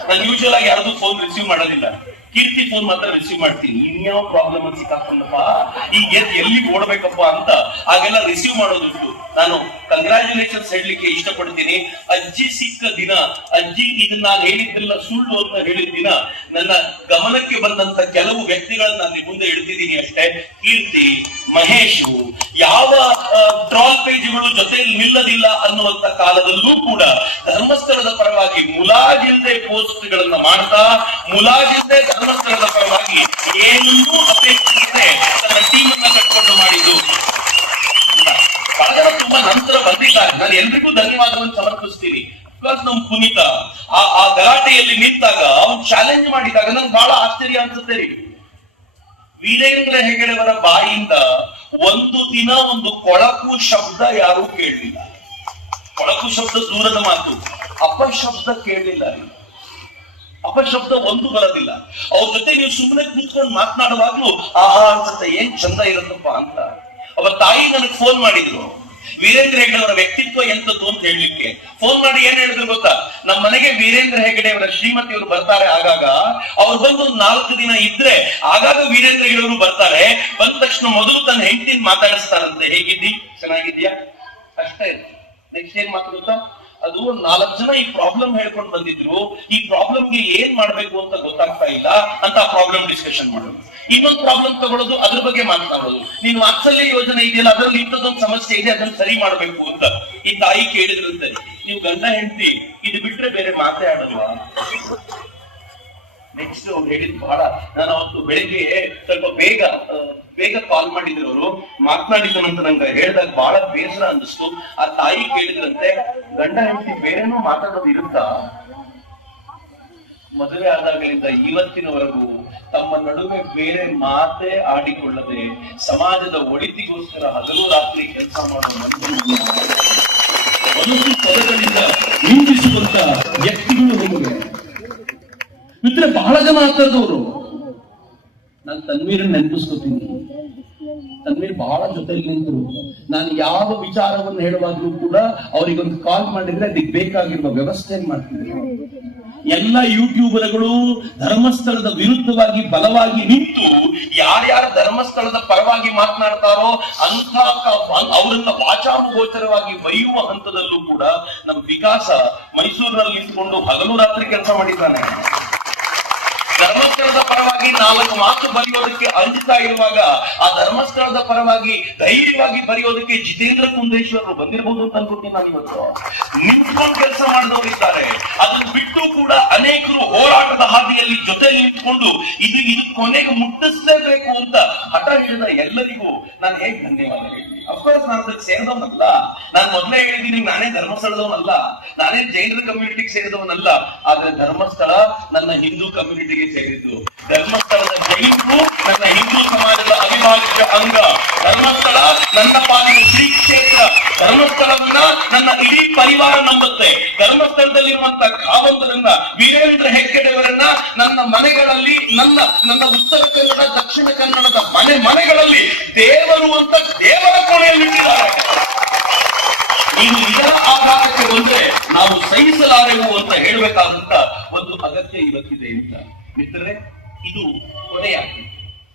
ನಾನು ಯೂಶುವಲ್ ಆಗಿ ಯಾರ್ದು ಫೋನ್ ರಿಸೀವ್ ಮಾಡೋದಿಲ್ಲ, ಕೀರ್ತಿ ಫೋನ್ ಮಾತ್ರ ರಿಸೀವ್ ಮಾಡ್ತೀನಿ. ಇನ್ಯಾವ ಪ್ರಾಬ್ಲಮ್ ಅಂತ ಸಿಕ್ಕಾಕೊಂಡಪ್ಪ, ಈಗ ಎಲ್ಲಿ ಓಡ್ಬೇಕಪ್ಪ ಅಂತ ಹಾಗೆಲ್ಲ ರಿಸೀವ್ ಮಾಡೋದುಂಟು. ನಾನು ಕಂಗ್ರಾಚುಲೇಷನ್ಸ್ ಹೇಳಲಿಕ್ಕೆ ಇಷ್ಟಪಡ್ತೀನಿ. ಅಜ್ಜಿ ಸಿಕ್ಕ ದಿನ, ಅಜ್ಜಿ ಇದನ್ನ ನಾನು ಹೇಳಿದ್ರೆಲ್ಲ ಸುಳ್ಳು ಅಂತ ಹೇಳಿದ ದಿನ ನನ್ನ ಗಮನಕ್ಕೆ ಬಂದಂತ ಕೆಲವು ವ್ಯಕ್ತಿಗಳನ್ನ ನಾನು ಮುಂದೆ ಇಡ್ತಿದ್ದೀನಿ ಅಷ್ಟೇ. ಕೀರ್ತಿ, ಮಹೇಶು ಯಾವ ಟ್ರಾಲ್ ಪೇಜ್ಗಳು ಜೊತೆಯಲ್ಲಿ ನಿಲ್ಲದಿಲ್ಲ ಅನ್ನುವಂತ ಕಾಲದಲ್ಲೂ ಕೂಡ ಧರ್ಮಸ್ಥಳದ ಪರವಾಗಿ ಮುಲಾಜಿಲ್ಲದೆ ಪೋಸ್ಟ್ ಗಳನ್ನ ಮಾಡ್ತಾ, ಮುಲಾಜಿಲ್ಲದೆ ಧರ್ಮಸ್ಥಳದ ಪರವಾಗಿ ಏನನ್ನೂ ಅಪೇಕ್ಷಿಸದೆ ತನ್ನ ಟೀಮ್ ಅನ್ನ ಕಟ್ಕೊಂಡು ಮಾಡಿದ್ದು. ಬಹಳ ಜನ ತುಂಬಾ ನಂತರ ಬಂದಿದ್ದಾರೆ, ನಾನು ಎಲ್ರಿಗೂ ಧನ್ಯವಾದವನ್ನು ಸಮರ್ಪಿಸ್ತೀನಿ. ಬಿಕಾಸ್ ನಮ್ ಪುನೀತ ಆ ಗಲಾಟೆಯಲ್ಲಿ ನಿಂತಾಗ ಅವ್ನು ಚಾಲೆಂಜ್ ಮಾಡಿದಾಗ ನಂಗೆ ಬಹಳ ಆಶ್ಚರ್ಯ ಅನ್ಸುತ್ತೆ ರೀ. ವೀರೇಂದ್ರ ಹೆಗಡೆಯವರ ಬಾಯಿಯಿಂದ ಒಂದು ದಿನ ಒಂದು ಕೊಳಕು ಶಬ್ದ ಯಾರೂ ಕೇಳಲಿಲ್ಲ. ಕೊಳಕು ಶಬ್ದ ದೂರದ ಮಾತು, ಅಪಶಬ್ದ ಕೇಳಲಿಲ್ಲ ರೀ. ಅಪಶಬ್ದ ಒಂದು ಬರೋದಿಲ್ಲ. ಅವ್ರ ಜೊತೆ ನೀವು ಸುಮ್ಮನೆ ಕೂತ್ಕೊಂಡು ಮಾತನಾಡುವಾಗ್ಲೂ ಆಹಾ ಅನ್ಸುತ್ತೆ, ಏನ್ ಚಂದ ಇರತ್ತಪ್ಪ ಅಂತ. ಒಬ್ಬ ತಾಯಿ ನನಗೆ ಫೋನ್ ಮಾಡಿದ್ರು, ವೀರೇಂದ್ರ ಹೆಗಡೆ ಅವರ ವ್ಯಕ್ತಿತ್ವ ಎಂತದ್ದು ಅಂತ ಹೇಳಲಿಕ್ಕೆ. ಫೋನ್ ಮಾಡಿ ಏನ್ ಹೇಳಿದ್ರು ಗೊತ್ತಾ, ನಮ್ಮ ಮನೆಗೆ ವೀರೇಂದ್ರ ಹೆಗಡೆ ಅವರ ಶ್ರೀಮತಿಯವರು ಬರ್ತಾರೆ ಆಗಾಗ, ಅವ್ರು ಬಂದು ಒಂದು 4 ದಿನ ಇದ್ರೆ ಆಗಾಗ ವೀರೇಂದ್ರ ಹೆಗಡೆ ಅವರು ಬರ್ತಾರೆ. ಬಂದ ತಕ್ಷಣ ಮೊದಲು ತನ್ನ ಹೆಂಡತಿನ ಮಾತಾಡಿಸ್ತಾರಂತೆ, ಹೇಗಿದ್ದಿ, ಚೆನ್ನಾಗಿದ್ಯಾ, ಅಷ್ಟೇ. ನೆಕ್ಸ್ಟ್ ಏನ್ ಮಾತು ಗೊತ್ತಾ, ಅದು 4 ಜನ ಈ ಪ್ರಾಬ್ಲಮ್ ಹೇಳ್ಕೊಂಡು ಬಂದಿದ್ರು, ಈ ಪ್ರಾಬ್ಲಮ್ಗೆ ಏನ್ ಮಾಡ್ಬೇಕು ಅಂತ ಗೊತ್ತಾಗ್ತಾ ಇಲ್ಲ ಅಂತ ಪ್ರಾಬ್ಲಮ್ ಡಿಸ್ಕಷನ್ ಮಾಡೋದು. ಇನ್ನೊಂದು ಪ್ರಾಬ್ಲಮ್ ತಗೊಳ್ಳೋದು, ಅದ್ರ ಬಗ್ಗೆ ಮಾತನಾಡೋದು. ನೀನು ವಾತ್ಸಲ್ಯ ಯೋಜನೆ ಇದೆಯಲ್ಲ, ಅದ್ರಲ್ಲಿ ಇಂಥದ್ದೊಂದು ಸಮಸ್ಯೆ ಇದೆ, ಅದನ್ನ ಸರಿ ಮಾಡ್ಬೇಕು ಅಂತ ಈ ತಾಯಿ ಕೇಳಿದ್ರಂತೆ. ನೀವು ಗಂಡ ಹೆಂಡತಿ ಇದು ಬಿಟ್ರೆ ಬೇರೆ ಮಾತೇ ಆಡಲ್ವಾ? ನೆಕ್ಸ್ಟ್ ಅವ್ರು ಹೇಳಿದ್ ಬಹಳ, ನಾನು ಅವತ್ತು ಬೆಳಿಗ್ಗೆ ಸ್ವಲ್ಪ ಬೇಗ ಕಾಲ್ ಮಾಡಿದ್ರು. ಅವರು ಮಾತನಾಡಿದ್ರು ಅಂತ ನಂಗೆ ಹೇಳಿದಾಗ ಬಹಳ ಬೇಸರ ಅನ್ನಿಸ್ತು. ಆ ತಾಯಿ ಕೇಳಿದ್ರಂತೆ, ಗಂಡ ಹೆಂಡತಿ ಬೇರೆನೂ ಮಾತಾಡೋದು ಇರುತ್ತಾ? ಮದುವೆ ಆದಾಗಲಿಂದ ಇವತ್ತಿನವರೆಗೂ ತಮ್ಮ ನಡುವೆ ಬೇರೆ ಮಾತೇ ಆಡಿಕೊಳ್ಳದೆ ಸಮಾಜದ ಒಳಿತಿಗೋಸ್ಕರ ಹಗಲು ರಾತ್ರಿ ಕೆಲಸ ಮಾಡುವ ಮನಸ್ಸು ಪದಗಳಿಂದ ನಿಂದಿಸುವಂತ ವ್ಯಕ್ತಿಗಳು ನಮಗೆ ಮಿತ್ರ ಬಹಳ ಜನ ಆಗ್ತದವರು. ನಾನು ತನ್ವೀರನ್ನ ನೆನಪಿಸ್ಕೊತೀನಿ. ತನ್ವೀರ್ ಬಹಳ ಜೊತೆಲಿ ನಿಂತರು. ನಾನು ಯಾವ ವಿಚಾರವನ್ನು ಹೇಳುವಾಗ್ಲೂ ಕೂಡ ಅವರಿಗೊಂದು ಕಾಲ್ ಮಾಡಿದ್ರೆ ಅದಕ್ಕೆ ಬೇಕಾಗಿರುವ ವ್ಯವಸ್ಥೆ ಮಾಡ್ತಿದ್ರು. ಎಲ್ಲ ಯೂಟ್ಯೂಬರ್ಗಳು ಧರ್ಮಸ್ಥಳದ ವಿರುದ್ಧವಾಗಿ ಬಲವಾಗಿ ನಿಂತು ಯಾರ್ಯಾರ ಧರ್ಮಸ್ಥಳದ ಪರವಾಗಿ ಮಾತನಾಡ್ತಾರೋ ಅಂತ ಅವರನ್ನ ವಾಚಾನುಗೋಚರವಾಗಿ ಬೈಯುವ ಹಂತದಲ್ಲೂ ಕೂಡ ನಮ್ಮ ವಿಕಾಸ ಮೈಸೂರಿನಲ್ಲಿ ನಿಂತ್ಕೊಂಡು ಹಗಲು ರಾತ್ರಿ ಕೆಲಸ ಮಾಡಿದ್ದಾನೆ. ಧರ್ಮಸ್ಥಳದ ಪರವಾಗಿ 4 ಮಾತು ಬರೆಯೋದಕ್ಕೆ ಅಂಜುತ್ತಾ ಇರುವಾಗ ಆ ಧರ್ಮಸ್ಥಳದ ಪರವಾಗಿ ಧೈರ್ಯವಾಗಿ ಬರೆಯೋದಕ್ಕೆ ಜಿತೇಂದ್ರ ಕುಂದೇಶ್ವರರು ಬಂದಿರಬಹುದು ಅಂತ ಅನ್ಕೊತೀನಿ. ನಾನು ಇವತ್ತು ನಿಂತ್ಕೊಂಡು ಕೆಲಸ ಮಾಡಿದವರಿದ್ದಾರೆ. ಅದನ್ನ ಬಿಟ್ಟು ಕೂಡ ಅನೇಕರು ಹೋರಾಟದ ಹಾದಿಯಲ್ಲಿ ಜೊತೆ ನಿಂತ್ಕೊಂಡು ಇದು ಕೊನೆಗೆ ಮುಟ್ಟಿಸಲೇಬೇಕು ಅಂತ ಹಠ ಹಿಡಿದ ಎಲ್ಲರಿಗೂ ನಾನು ಹೇಗೆ ಧನ್ಯವಾದ ಹೇಳ್ತೀನಿ. ಅಫ್ಕೋರ್ಸ್ ನಾನು ಅದಕ್ಕೆ ಸೇರಿದವನಲ್ಲ. ನಾನು ಮೊದಲೇ ಹೇಳಿದ್ದೀನಿ, ನಾನೇ ಧರ್ಮಸ್ಥಳದವನಲ್ಲ, ನಾನೇ ಜೈನರ ಕಮ್ಯುನಿಟಿಗೆ ಸೇರಿದವನಲ್ಲ. ಆದ್ರೆ ಧರ್ಮಸ್ಥಳ ನನ್ನ ಹಿಂದೂ ಕಮ್ಯುನಿಟಿಗೆ ಸೇರಿದ್ದು. ಧರ್ಮಸ್ಥಳದ ಜೈನರು ನನ್ನ ಹಿಂದೂ ಸಮಾಜದ ಅವಿಭಾಜ್ಯ ಅಂಗ. ಧರ್ಮಸ್ಥಳ ನನ್ನ ಪಾಲಿನ ಶ್ರೀ ಕ್ಷೇತ್ರ. ಧರ್ಮಸ್ಥಳವನ್ನ ನನ್ನ ಇಡೀ ಪರಿವಾರ ನಂಬುತ್ತೆ. ಧರ್ಮಸ್ಥಳದಲ್ಲಿರುವಂತ ಕಾವಂಬರನ್ನ, ವೀರೇಂದ್ರ ಹೆಗ್ಗಡೆಯವರನ್ನ ನನ್ನ ಮನೆಗಳಲ್ಲಿ, ನನ್ನ ಉತ್ತರ ಕನ್ನಡ, ದಕ್ಷಿಣ ಕನ್ನಡದ ಮನೆಗಳಲ್ಲಿ ದೇವರು ಅಂತ ದೇವರ ಕೋಣೆಯಲ್ಲಿ ಇಟ್ಟಿದ್ದಾರೆ. ನೀವು ಇದರ ಆಧಾರಕ್ಕೆ ಬಂದ್ರೆ ನಾವು ಸಹಿಸಲಾರೆವು ಅಂತ ಹೇಳಬೇಕಾದಂತ ಒಂದು ಅಗತ್ಯ ಇವತ್ತಿದೆ ಅಂತ. ಮಿತ್ರರೇ, ಇದು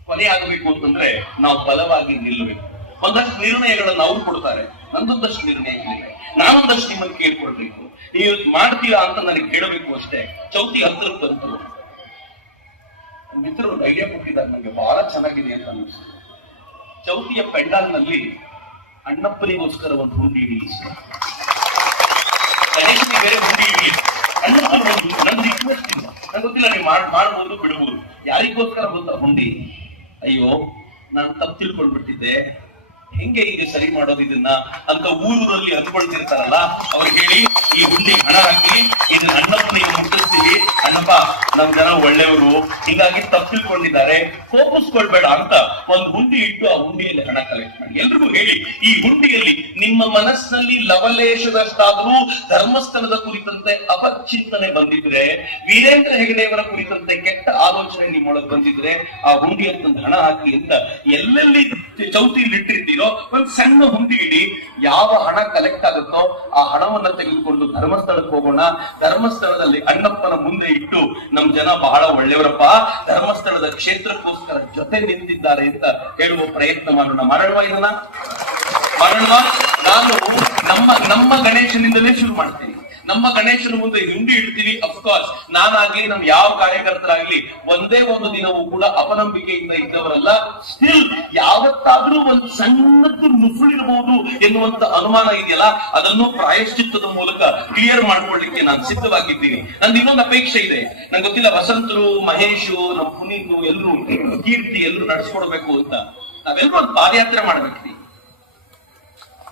ಕೊನೆಯಾಗಬೇಕು ಅಂತಂದ್ರೆ ನಾವು ಬಲವಾಗಿ ನಿಲ್ಲಬೇಕು. ಒಂದಷ್ಟು ನಿರ್ಣಯಗಳನ್ನು ಅವ್ರು ಕೊಡ್ತಾರೆ, ನಂದೊಂದಷ್ಟು ನಿರ್ಣಯಗಳಿವೆ. ನಾನೊಂದಷ್ಟು ನಿಮ್ಮನ್ನು ಕೇಳ್ಕೊಳ್ಬೇಕು. ನೀವು ಮಾಡ್ತೀರಾ ಅಂತ ನನಗೆ ಹೇಳಬೇಕು ಅಷ್ಟೇ. ಚೌತಿ ಹತ್ತಿರಕ್ಕೆ ಬಂತು, ಮಿತ್ರರು ಒಂದು ಐಡಿಯಾ ಕೊಟ್ಟಿದ್ದಾರೆ, ನನಗೆ ಬಹಳ ಚೆನ್ನಾಗಿದೆ ಅಂತ ಅನಿಸ್ತು. ಚೌತಿಯ ಪೆಂಡಾಲ್ನಲ್ಲಿ ಅಣ್ಣಪ್ಪನಿಗೋಸ್ಕರ ಒಂದು ಹುಂಡಿ ಇಡಿ, ಗಣೇಶನಿಗೆ ಬೇರೆ ಹುಂಡಿ ಇಡಿ, ಅಣ್ಣಪ್ಪನ ಒಂದು ನನ್ನ ರಿಕ್ವೆಸ್ಟ್ ಇಲ್ಲ, ನಂಗೆ ಗೊತ್ತಿಲ್ಲ, ನೀವು ಮಾಡ್ಬೋದು ಬಿಡ್ಬೋದು. ಯಾರಿಗೋಸ್ಕರ ಗೊತ್ತಾ ಹುಂಡಿ? ಅಯ್ಯೋ, ನಾನು ತಪ್ಪು ತಿಳ್ಕೊಂಡ್ಬಿಟ್ಟಿದ್ದೆ, ಹೆಂಗೆ ಈಗ ಸರಿ ಮಾಡೋದು ಇದನ್ನ ಅಂತ ಊರಲ್ಲಿ ಅಂದ್ಕೊಳ್ತಿರ್ತಾರಲ್ಲ, ಅವ್ರಿಗೆ ಹೇಳಿ ಈ ಹುಂಡಿ ಹಣ ಹಾಕಿ ಇದನ್ನ ಅಣ್ಣಪ್ಪನಿಗೆ ಮುಟ್ಟಿಸ್ತೀವಿ, ಅಣ್ಣಪ್ಪ ನಮ್ ಜನ ಒಳ್ಳೆಯವರು, ಹೀಗಾಗಿ ತಪ್ಪು ತಿಳ್ಕೊಂಡಿದ್ದಾರೆ, ಕೋಪಿಸ್ಕೊಳ್ಬೇಡ ಅಂತ ಒಂದು ಹುಂಡಿ ಇಟ್ಟು ಆ ಹುಂಡಿಯಲ್ಲಿ ಹಣ ಕಲೆಕ್ಟ್ ಮಾಡಿ ಎಲ್ರಿಗೂ ಹೇಳಿ, ಈ ಹುಂಡಿಯಲ್ಲಿ ನಿಮ್ಮ ಮನಸ್ಸಿನಲ್ಲಿ ಲವಲೇಶದಷ್ಟಾದರೂ ಧರ್ಮಸ್ಥಳದ ಕುರಿತಂತೆ ಅಪಚಿಂತನೆ ಬಂದಿದ್ರೆ, ವೀರೇಂದ್ರ ಹೆಗಡೆಯವರ ಕುರಿತಂತೆ ಕೆಟ್ಟ ಆಲೋಚನೆ ನಿಮ್ಮೊಳಗೆ ಬಂದಿದ್ರೆ ಆ ಹುಂಡಿಯಲ್ಲಿ ಹಣ ಹಾಕಿ ಅಂತ ಎಲ್ಲೆಲ್ಲಿ ಚೌತಿಯಲ್ಲಿ ಇಟ್ಟಿರ್ತೀರೋ ಒಂದು ಸಣ್ಣ ಹುಂಡಿ ಇಡಿ. ಯಾವ ಹಣ ಕಲೆಕ್ಟ್ ಆಗುತ್ತೋ ಆ ಹಣವನ್ನ ತೆಗೆದುಕೊಂಡು ಧರ್ಮಸ್ಥಳಕ್ಕೆ ಹೋಗೋಣ. ಧರ್ಮಸ್ಥಳದಲ್ಲಿ ಅಣ್ಣಪ್ಪನ ಮುಂದೆ ಇಟ್ಟು ನಮ್ ಜನ ಬಹಳ ಒಳ್ಳೆಯವರಪ್ಪ, ಧರ್ಮಸ್ಥಳದ ಕ್ಷೇತ್ರಕ್ಕೋಸ್ಕರ ಜೊತೆ ನಿಂತಿದ್ದಾರೆ ಅಂತ ಹೇಳುವ ಪ್ರಯತ್ನ ಮಾಡೋಣ. ಇದನ್ನ ಮಾಡೋಣ. ನಾನು ನಮ್ಮ ಗಣೇಶನಿಂದಲೇ ಶುರು ಮಾಡ್ತೀನಿ. ನಮ್ಮ ಗಣೇಶನ ಮುಂದೆ ಹುಂಡಿ ಇಡ್ತೀವಿ. ಅಫ್ಕೋರ್ಸ್ ನಾನಾಗ್ಲಿ, ನಮ್ ಯಾವ ಕಾರ್ಯಕರ್ತರಾಗ್ಲಿ ಒಂದೇ ಒಂದು ದಿನವೂ ಕೂಡ ಅಪನಂಬಿಕೆಯಿಂದ ಇದ್ದವರಲ್ಲ. ಸ್ಟಿಲ್ ಯಾವತ್ತಾದ್ರೂ ಒಂದು ಸಣ್ಣದ್ದು ನುಸುಳಿರಬಹುದು ಎನ್ನುವಂತ ಅನುಮಾನ ಇದೆಯಲ್ಲ, ಅದನ್ನು ಪ್ರಾಯಶ್ಚಿತ್ತದ ಮೂಲಕ ಕ್ಲಿಯರ್ ಮಾಡ್ಕೊಳ್ಳಿಕ್ಕೆ ನಾನು ಸಿದ್ಧವಾಗಿದ್ದೀನಿ. ನಂದು ಇನ್ನೊಂದು ಅಪೇಕ್ಷೆ ಇದೆ. ನಂಗೆ ಗೊತ್ತಿಲ್ಲ, ವಸಂತರು, ಮಹೇಶು, ನಮ್ಮ ಪುನೀತು, ಎಲ್ಲರೂ ಕೀರ್ತಿ ಎಲ್ಲರೂ ನಡೆಸ್ಕೊಡ್ಬೇಕು ಅಂತ. ನಾವೆಲ್ಲರೂ ಒಂದು ಪಾದಯಾತ್ರೆ ಮಾಡ್ಬೇಕ್ರಿ,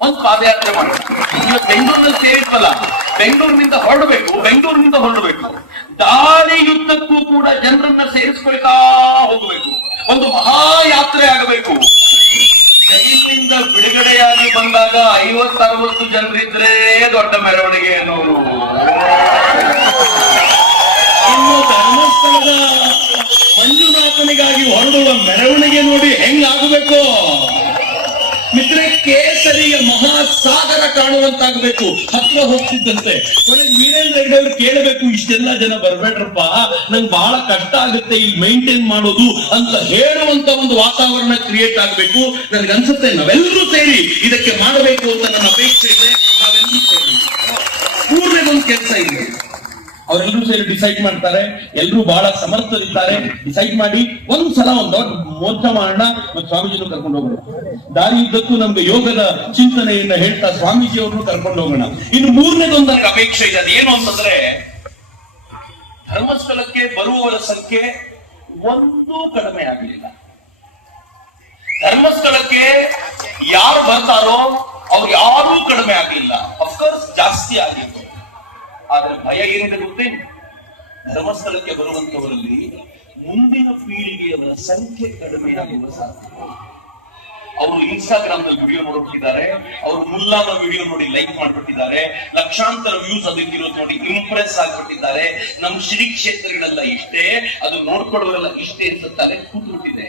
ಒಂದು ಪಾದಯಾತ್ರೆ ಮಾಡಬೇಕು. ಇವತ್ತು ಬೆಂಗಳೂರಲ್ಲಿ ಸೇರಿದ್ವಲ್ಲ, ಬೆಂಗಳೂರಿನಿಂದ ಹೊರಡಬೇಕು. ದಾರಿಯುದ್ದಕ್ಕೂ ಕೂಡ ಜನರನ್ನ ಸೇರಿಸ್ಕೊಳ್ತಾ ಹೋಗಬೇಕು. ಒಂದು ಮಹಾಯಾತ್ರೆ ಆಗಬೇಕು. ಜೈಲಿನಿಂದ ಬಿಡುಗಡೆಯಾಗಿ ಬಂದಾಗ 50-60 ಜನರಿದ್ರೆ ದೊಡ್ಡ ಮೆರವಣಿಗೆ ಅನ್ನೋರು. ಇನ್ನು ಧರ್ಮಸ್ಥಳದ ಮಂಜುನಾಥನಿಗಾಗಿ ಹೊರಡುವ ಮೆರವಣಿಗೆ ನೋಡಿ ಹೆಂಗಾಗಬೇಕು. ಮಿತ್ರೆ ಕೇಸರಿಯ ಮಹಾಸಾಗರ ಕಾಣುವಂತಾಗಬೇಕು ಹತ್ರ ಹೋಗ್ತಿದ್ದಂತೆ. ಕೊನೆಗೆ ವೀರೇಂದ್ರ ಹೆಗ್ಡೆ ಅವರು ಕೇಳಬೇಕು, ಇಷ್ಟೆಲ್ಲ ಜನ ಬರ್ಬೇಡ್ರಪ್ಪ, ನಂಗೆ ಬಹಳ ಕಷ್ಟ ಆಗುತ್ತೆ ಇಲ್ಲಿ ಮೇಂಟೈನ್ ಮಾಡೋದು ಅಂತ ಹೇಳುವಂತ ಒಂದು ವಾತಾವರಣ ಕ್ರಿಯೇಟ್ ಆಗ್ಬೇಕು. ನನ್ಗನ್ಸುತ್ತೆ ನಾವೆಲ್ಲರೂ ಸೇರಿ ಇದಕ್ಕೆ ಮಾಡಬೇಕು ಅಂತ ನನ್ನ ಅಪೇಕ್ಷೆ ಇದೆ. ನಾವೆಲ್ಲರೂ ಸೇರಿ ಮೂರನೇದೊಂದು ಕೆಲಸ ಇದೆ, ಅವರೆಲ್ಲರೂ ಸೇರಿ ಡಿಸೈಡ್ ಮಾಡ್ತಾರೆ. ಎಲ್ಲರೂ ಬಹಳ ಸಮರ್ಥರಿದ್ದಾರೆ. ಡಿಸೈಡ್ ಮಾಡಿ ಒಂದ್ಸಲ ಒಂದು ದೊಡ್ಡ ಮೋರ್ಚಾ ಮಾಡೋಣ ಮತ್ತು ಸ್ವಾಮೀಜಿಯನ್ನು ಕರ್ಕೊಂಡು ಹೋಗೋಣ. ದಾರಿ ಇದ್ದಕ್ಕೂ ನಮ್ಗೆ ಯೋಗದ ಚಿಂತನೆಯನ್ನ ಹೇಳ್ತಾ ಸ್ವಾಮೀಜಿ ಅವ್ರನ್ನು ಕರ್ಕೊಂಡು ಹೋಗೋಣ. ಇನ್ನು ಮೂರನೇದೊಂದು ನನಗೆ ಅಪೇಕ್ಷೆ ಇದೆ. ಅದೇನು ಅಂತಂದ್ರೆ, ಧರ್ಮಸ್ಥಳಕ್ಕೆ ಬರುವವರ ಸಂಖ್ಯೆ ಒಂದೂ ಕಡಿಮೆ ಆಗಲಿಲ್ಲ. ಧರ್ಮಸ್ಥಳಕ್ಕೆ ಯಾರು ಬರ್ತಾರೋ ಅವ್ರು ಯಾರೂ ಕಡಿಮೆ ಆಗಲಿಲ್ಲ. ಅಫ್ಕೋರ್ಸ್ ಜಾಸ್ತಿ ಆಗಿತ್ತು. ಆದ್ರೆ ಭಯ ಏನಿದೆ ಗೊತ್ತೇನು? ಧರ್ಮಸ್ಥಳಕ್ಕೆ ಬರುವಂತವರಲ್ಲಿ ಮುಂದಿನ ಪೀಳಿಗೆಯವರ ಸಂಖ್ಯೆ ಕಡಿಮೆಯಾಗುವ ಸಾಧ್ಯತೆ. ಅವರು ಇನ್ಸ್ಟಾಗ್ರಾಮ್ ನಲ್ಲಿ ವಿಡಿಯೋ ನೋಡ್ಬಿಟ್ಟಿದ್ದಾರೆ, ಅವರು ಮುಲ್ಲಾದ ವಿಡಿಯೋ ನೋಡಿ ಲೈಕ್ ಮಾಡ್ಬಿಟ್ಟಿದ್ದಾರೆ, ಲಕ್ಷಾಂತರ ವ್ಯೂಸ್ ಅದಕ್ಕಿರೋದು ನೋಡಿ ಇಂಪ್ರೆಸ್ ಆಗ್ಬಿಟ್ಟಿದ್ದಾರೆ. ನಮ್ಮ ಶ್ರೀ ಕ್ಷೇತ್ರಗಳೆಲ್ಲ ಇಷ್ಟೇ, ಅದು ನೋಡ್ಕೊಳ್ಳೋರೆಲ್ಲ ಇಷ್ಟೇ ಅಂತ ಕೂತ್ಬಿಟ್ಟಿದೆ.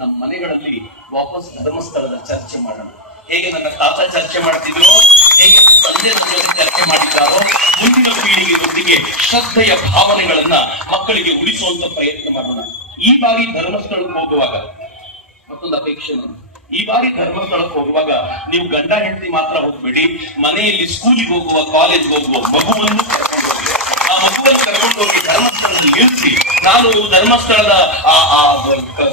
ನಮ್ಮ ಮನೆಗಳಲ್ಲಿ ವಾಪಸ್ ಧರ್ಮಸ್ಥಳದ ಚರ್ಚೆ ಮಾಡೋಣ. ಹೇಗೆ ನನ್ನ ತಾತ ಚರ್ಚೆ ಮಾಡ್ತಿದ್ರು, ಹೇಗೆ ನನ್ನ ತಂದೆ ನನ್ನೊಂದಿಗೆ ಚರ್ಚೆ ಮಾಡಿದ್ದಾರೋ, ಮುಂದಿನ ಪೀಳಿಗೆಯೊಂದಿಗೆ ಶ್ರದ್ಧೆಯ ಭಾವನೆಗಳನ್ನ ಮಕ್ಕಳಿಗೆ ಉಳಿಸುವಂತ ಪ್ರಯತ್ನ ಮಾಡೋಣ. ಈ ಬಾರಿ ಧರ್ಮಸ್ಥಳಕ್ಕೆ ಹೋಗುವಾಗ ಮತ್ತೊಂದು ಅಪೇಕ್ಷೆ, ಈ ಬಾರಿ ಧರ್ಮಸ್ಥಳಕ್ಕೆ ಹೋಗುವಾಗ ನೀವು ಗಂಡ ಹೆಂಡತಿ ಮಾತ್ರ ಹೋಗ್ಬೇಡಿ, ಮನೆಯಲ್ಲಿ ಸ್ಕೂಲಿಗೆ ಹೋಗುವ, ಕಾಲೇಜ್ಗೆ ಹೋಗುವ ಮಗುವನ್ನು ಕರ್ಕೊಂಡು ಹೋಗಿ, ಆ ಮಗುವನ್ನು ಕರ್ಕೊಂಡು ಹೋಗಿ ಧರ್ಮಸ್ಥಳದಲ್ಲಿ ಇಳಿಸಿ. ನಾನು ಧರ್ಮಸ್ಥಳದ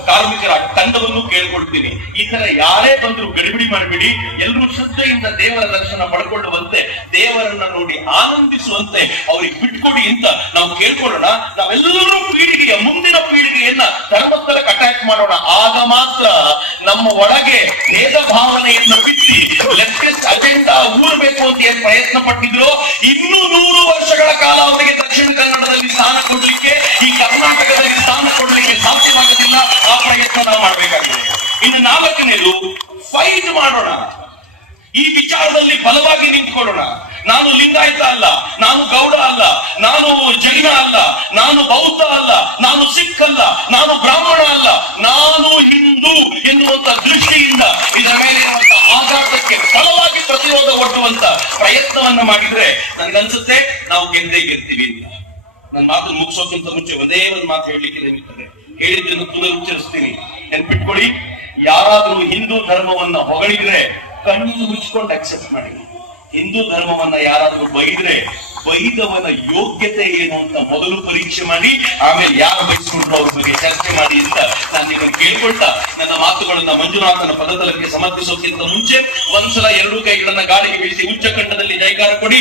ಕಾರ್ಮಿಕರ ತಂಡವನ್ನು ಕೇಳ್ಕೊಳ್ತೀನಿ, ಈ ತರ ಯಾರೇ ಬಂದ್ರು ಗಡಿಬಿಡಿ ಮಾಡಬೇಡಿ, ಎಲ್ಲರೂ ಶ್ರದ್ಧೆಯಿಂದ ದೇವರ ದರ್ಶನ ಪಡ್ಕೊಳ್ಳುವಂತೆ, ದೇವರನ್ನ ನೋಡಿ ಆನಂದಿಸುವಂತೆ ಅವ್ರಿಗೆ ಬಿಟ್ಕೊಡಿ ಅಂತ ನಾವು ಕೇಳ್ಕೊಳ್ಳೋಣ. ನಾವೆಲ್ಲರೂ ಪೀಳಿಗೆಯ ಮುಂದಿನ ಪೀಳಿಗೆಯನ್ನ ಧರ್ಮಸ್ಥಳಕ್ಕೆ ಅಟ್ಯಾಕ್ ಮಾಡೋಣ. ಆಗ ಮಾತ್ರ ನಮ್ಮ ಒಳಗೆ ಭೇದ ಭಾವನೆಯನ್ನ ಬಿತ್ತಿ ಲೆಫ್ಟಿಸ್ಟ್ ಅಜೆಂಡಾ ಊರಬೇಕು ಅಂತ ಏನ್ ಪ್ರಯತ್ನ ಪಟ್ಟಿದ್ರು, ಇನ್ನೂ 100 ವರ್ಷಗಳ ಕಾಲ ಅವರಿಗೆ ದಕ್ಷಿಣ ಕನ್ನಡದಲ್ಲಿ ಸ್ಥಾನ ಕೊಡ್ಲಿಕ್ಕೆ, ಈ ಕರ್ನಾಟಕದಲ್ಲಿ ಸ್ಥಾನ ಕೊಡ್ಲಿಕ್ಕೆ ಸಾಧ್ಯವಾಗುತ್ತಿಲ್ಲ. ಆ ಪ್ರಯತ್ನ ನಾವು ಮಾಡಬೇಕಾಗಿದೆ. ಇನ್ನು 4ನೇದು, ಫೈಟ್ ಮಾಡೋಣ. ಈ ವಿಚಾರದಲ್ಲಿ ಬಲವಾಗಿ ನಿಂತ್ಕೊಳ್ಳೋಣ. ನಾನು ಲಿಂಗಾಯತ ಅಲ್ಲ, ನಾನು ಗೌಡ ಅಲ್ಲ, ನಾನು ಜೈನ ಅಲ್ಲ, ನಾನು ಬೌದ್ಧ ಅಲ್ಲ, ನಾನು ಸಿಖ್ ಅಲ್ಲ, ನಾನು ಬ್ರಾಹ್ಮಣ ಅಲ್ಲ, ನಾನು ಹಿಂದೂ ಎನ್ನುವಂತ ದೃಷ್ಟಿಯಿಂದ ಇದರ ಮೇಲೆ ಆಘಾತಕ್ಕೆ ಬಲವಾಗಿ ಪ್ರತಿರೋಧ ಒಡ್ಡುವಂತ ಪ್ರಯತ್ನವನ್ನ ಮಾಡಿದ್ರೆ ನನ್ಗನ್ಸುತ್ತೆ ನಾವು ಗೆದ್ದೇ ಗೆಲ್ತೀವಿ ಅಂತ. ನನ್ನ ಮಾತು ಮುಗಿಸೋಕ್ಕಿಂತ ಮುಂಚೆ ಒಂದೇ ಒಂದು ಮಾತು ಹೇಳಲಿಕ್ಕೆ ನೆನಪಿರ್ತದೆ, ಹೇಳಿದ್ದನ್ನು ಪುನರುಚ್ಚರಿಸ್ತೀನಿ, ನೆನ್ಪಿಟ್ಕೊಳ್ಳಿ. ಯಾರಾದ್ರೂ ಹಿಂದೂ ಧರ್ಮವನ್ನ ಹೊಗಳಿದ್ರೆ ಕಣ್ಣು ಮುಚ್ಕೊಂಡು ಅಕ್ಸೆಪ್ಟ್ ಮಾಡಿ. ಹಿಂದೂ ಧರ್ಮವನ್ನ ಯಾರಾದ್ರೂ ಬೈದ್ರೆ ಬೈದವನ ಯೋಗ್ಯತೆ ಏನು ಅಂತ ಮೊದಲು ಪರೀಕ್ಷೆ ಮಾಡಿ, ಆಮೇಲೆ ಯಾರು ಬಯಸ್ಕೊಂಡ್ರು ಅವ್ರ ಬಗ್ಗೆ ಚರ್ಚೆ ಮಾಡಿ ಅಂತ ನಾನು ನಿಮ್ಮನ್ನು ಕೇಳ್ಕೊಳ್ತಾ ನನ್ನ ಮಾತುಗಳನ್ನ ಮಂಜುನಾಥನ ಪದತಲಕ್ಕೆ ಸಮರ್ಪಿಸೋಕ್ಕಿಂತ ಮುಂಚೆ ಒಂದ್ಸಲ 2 ಕೈಗಳನ್ನ ಗಾಳಿಗೆ ಬೀಸಿ ಉಚ್ಚಕಂಠದಲ್ಲಿ ಜೈಕಾರ ಕೊಡಿ.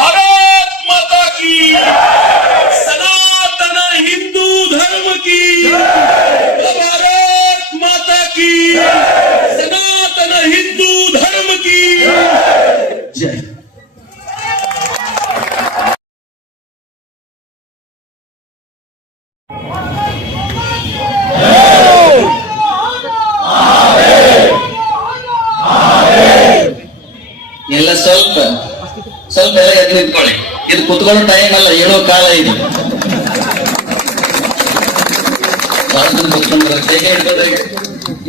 ಭಾರತ್ ಮಾತಾ ಕೀ, ಸನಾತನ ಹಿಂದೂ ಧರ್ಮ ಕೀ, ಭಾರತ್ ಮಾತಾ ಕೀ, ಸನಾತನ ಹಿಂದೂ ಧರ್ಮ ಕೀ ಜೈ. ಎಲ್ಲ ಸ್ವಲ್ಪ ಸ್ವಲ್ಪ ಎಲ್ಲ ಎದ್ದು ನಿಂತ್ಕೊಳ್ಳಿ. ಇದು ಕುತ್ಕೊಳ್ಳೋ ಟೈಮ್ ಅಲ್ಲ, ಹೇಳೋ ಕಾಲ ಇದು.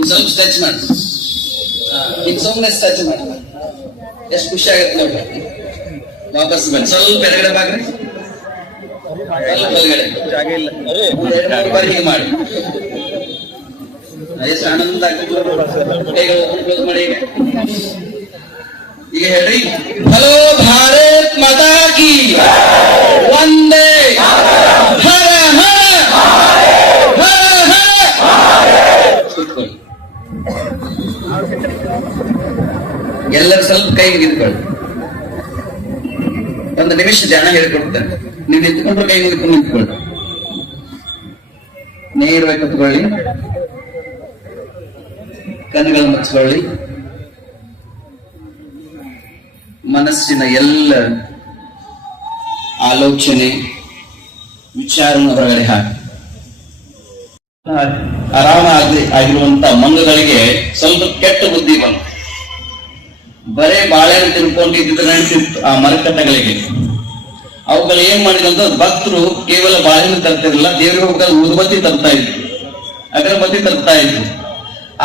ಸ್ವಲ್ಪ ಸ್ಟ್ರೆಚ್ ಮಾಡಿ, ಈಗ ಸುಮ್ಮನೆ ಸ್ಟ್ರೆಚ್ ಮಾಡಿ, ಎಷ್ಟು ಖುಷಿ ಆಗತ್ತೆ ನೋಡಿ. ವಾಪಸ್ ಬನ್ನಿ, ಸ್ವಲ್ಪ ಎಡಗಡೆ ಬಾಗ್ರಿ, ಸ್ವಲ್ಪ ಬಲಗಡೆ, 2-3 ಬಾರಿ ಹೀಗೆ ಮಾಡಿ. ಎಷ್ಟು ಆನಂದ ಆಗ್ತದೆ ಮಾಡಿ. ಈಗ ಹೇಳ್ರಿ, ಹಲೋ ಭಾರತ್ ಮಾತಾ ಕೀ, ವಂದೇ ಹರ ಹರ ಹರ ಹರ. ಎಲ್ಲರೂ ಸ್ವಲ್ಪ ಕೈ ಮುಗಿದುಕೊಳ್ಳಿ. 1 ನಿಮಿಷ ಜನ ಹೇಳ್ಕೊಡ್ತಾರೆ. ನೀವು ನಿಂತ್ಕೊಂಡ್ರೆ ಕೈ ಮುಗಿದುಕೊಂಡು ನಿಂತ್ಕೊಳ್ಳಿ. ನೇರವಾಗಿ ಕೂತ್ಕೊಳ್ಳಿ, ಕಣ್ಣುಗಳನ್ನು ಮುಚ್ಚಿಕೊಳ್ಳಿ. ಮನಸ್ಸಿನ ಎಲ್ಲ ಆಲೋಚನೆ ವಿಚಾರವನ್ನು ಹೊರಗಡೆ ಹಾಕಿ. ಆರಾಮ ಆಗಿರುವಂತ ಮಂಗಗಳಿಗೆ ಸ್ವಲ್ಪ ಕೆಟ್ಟ ಬುದ್ಧಿ ಬಂತು. ಬರೇ ಬಾಳೆಹಣ್ಣು ತಿನ್ಕೊಂಡಿದ್ದ ನಡೀತಿತ್ತು ಆ ಮರಕಟ್ಟಗಳಿಗೆ. ಅವುಗಳು ಏನ್ ಮಾಡಿದಂತ ಭಕ್ತರು ಕೇವಲ ಬಾಳೆಹಣ್ಣು ತರ್ತಿರಲಿಲ್ಲ, ದೇವರಿಗೆ ಹೋಗ್ಬೇಕಾದ್ರೆ ಊದುಬತ್ತಿ ತರ್ತಾ ಇದ್ರು, ಅಗರಬತ್ತಿ ತರ್ತಾ ಇದ್ರು.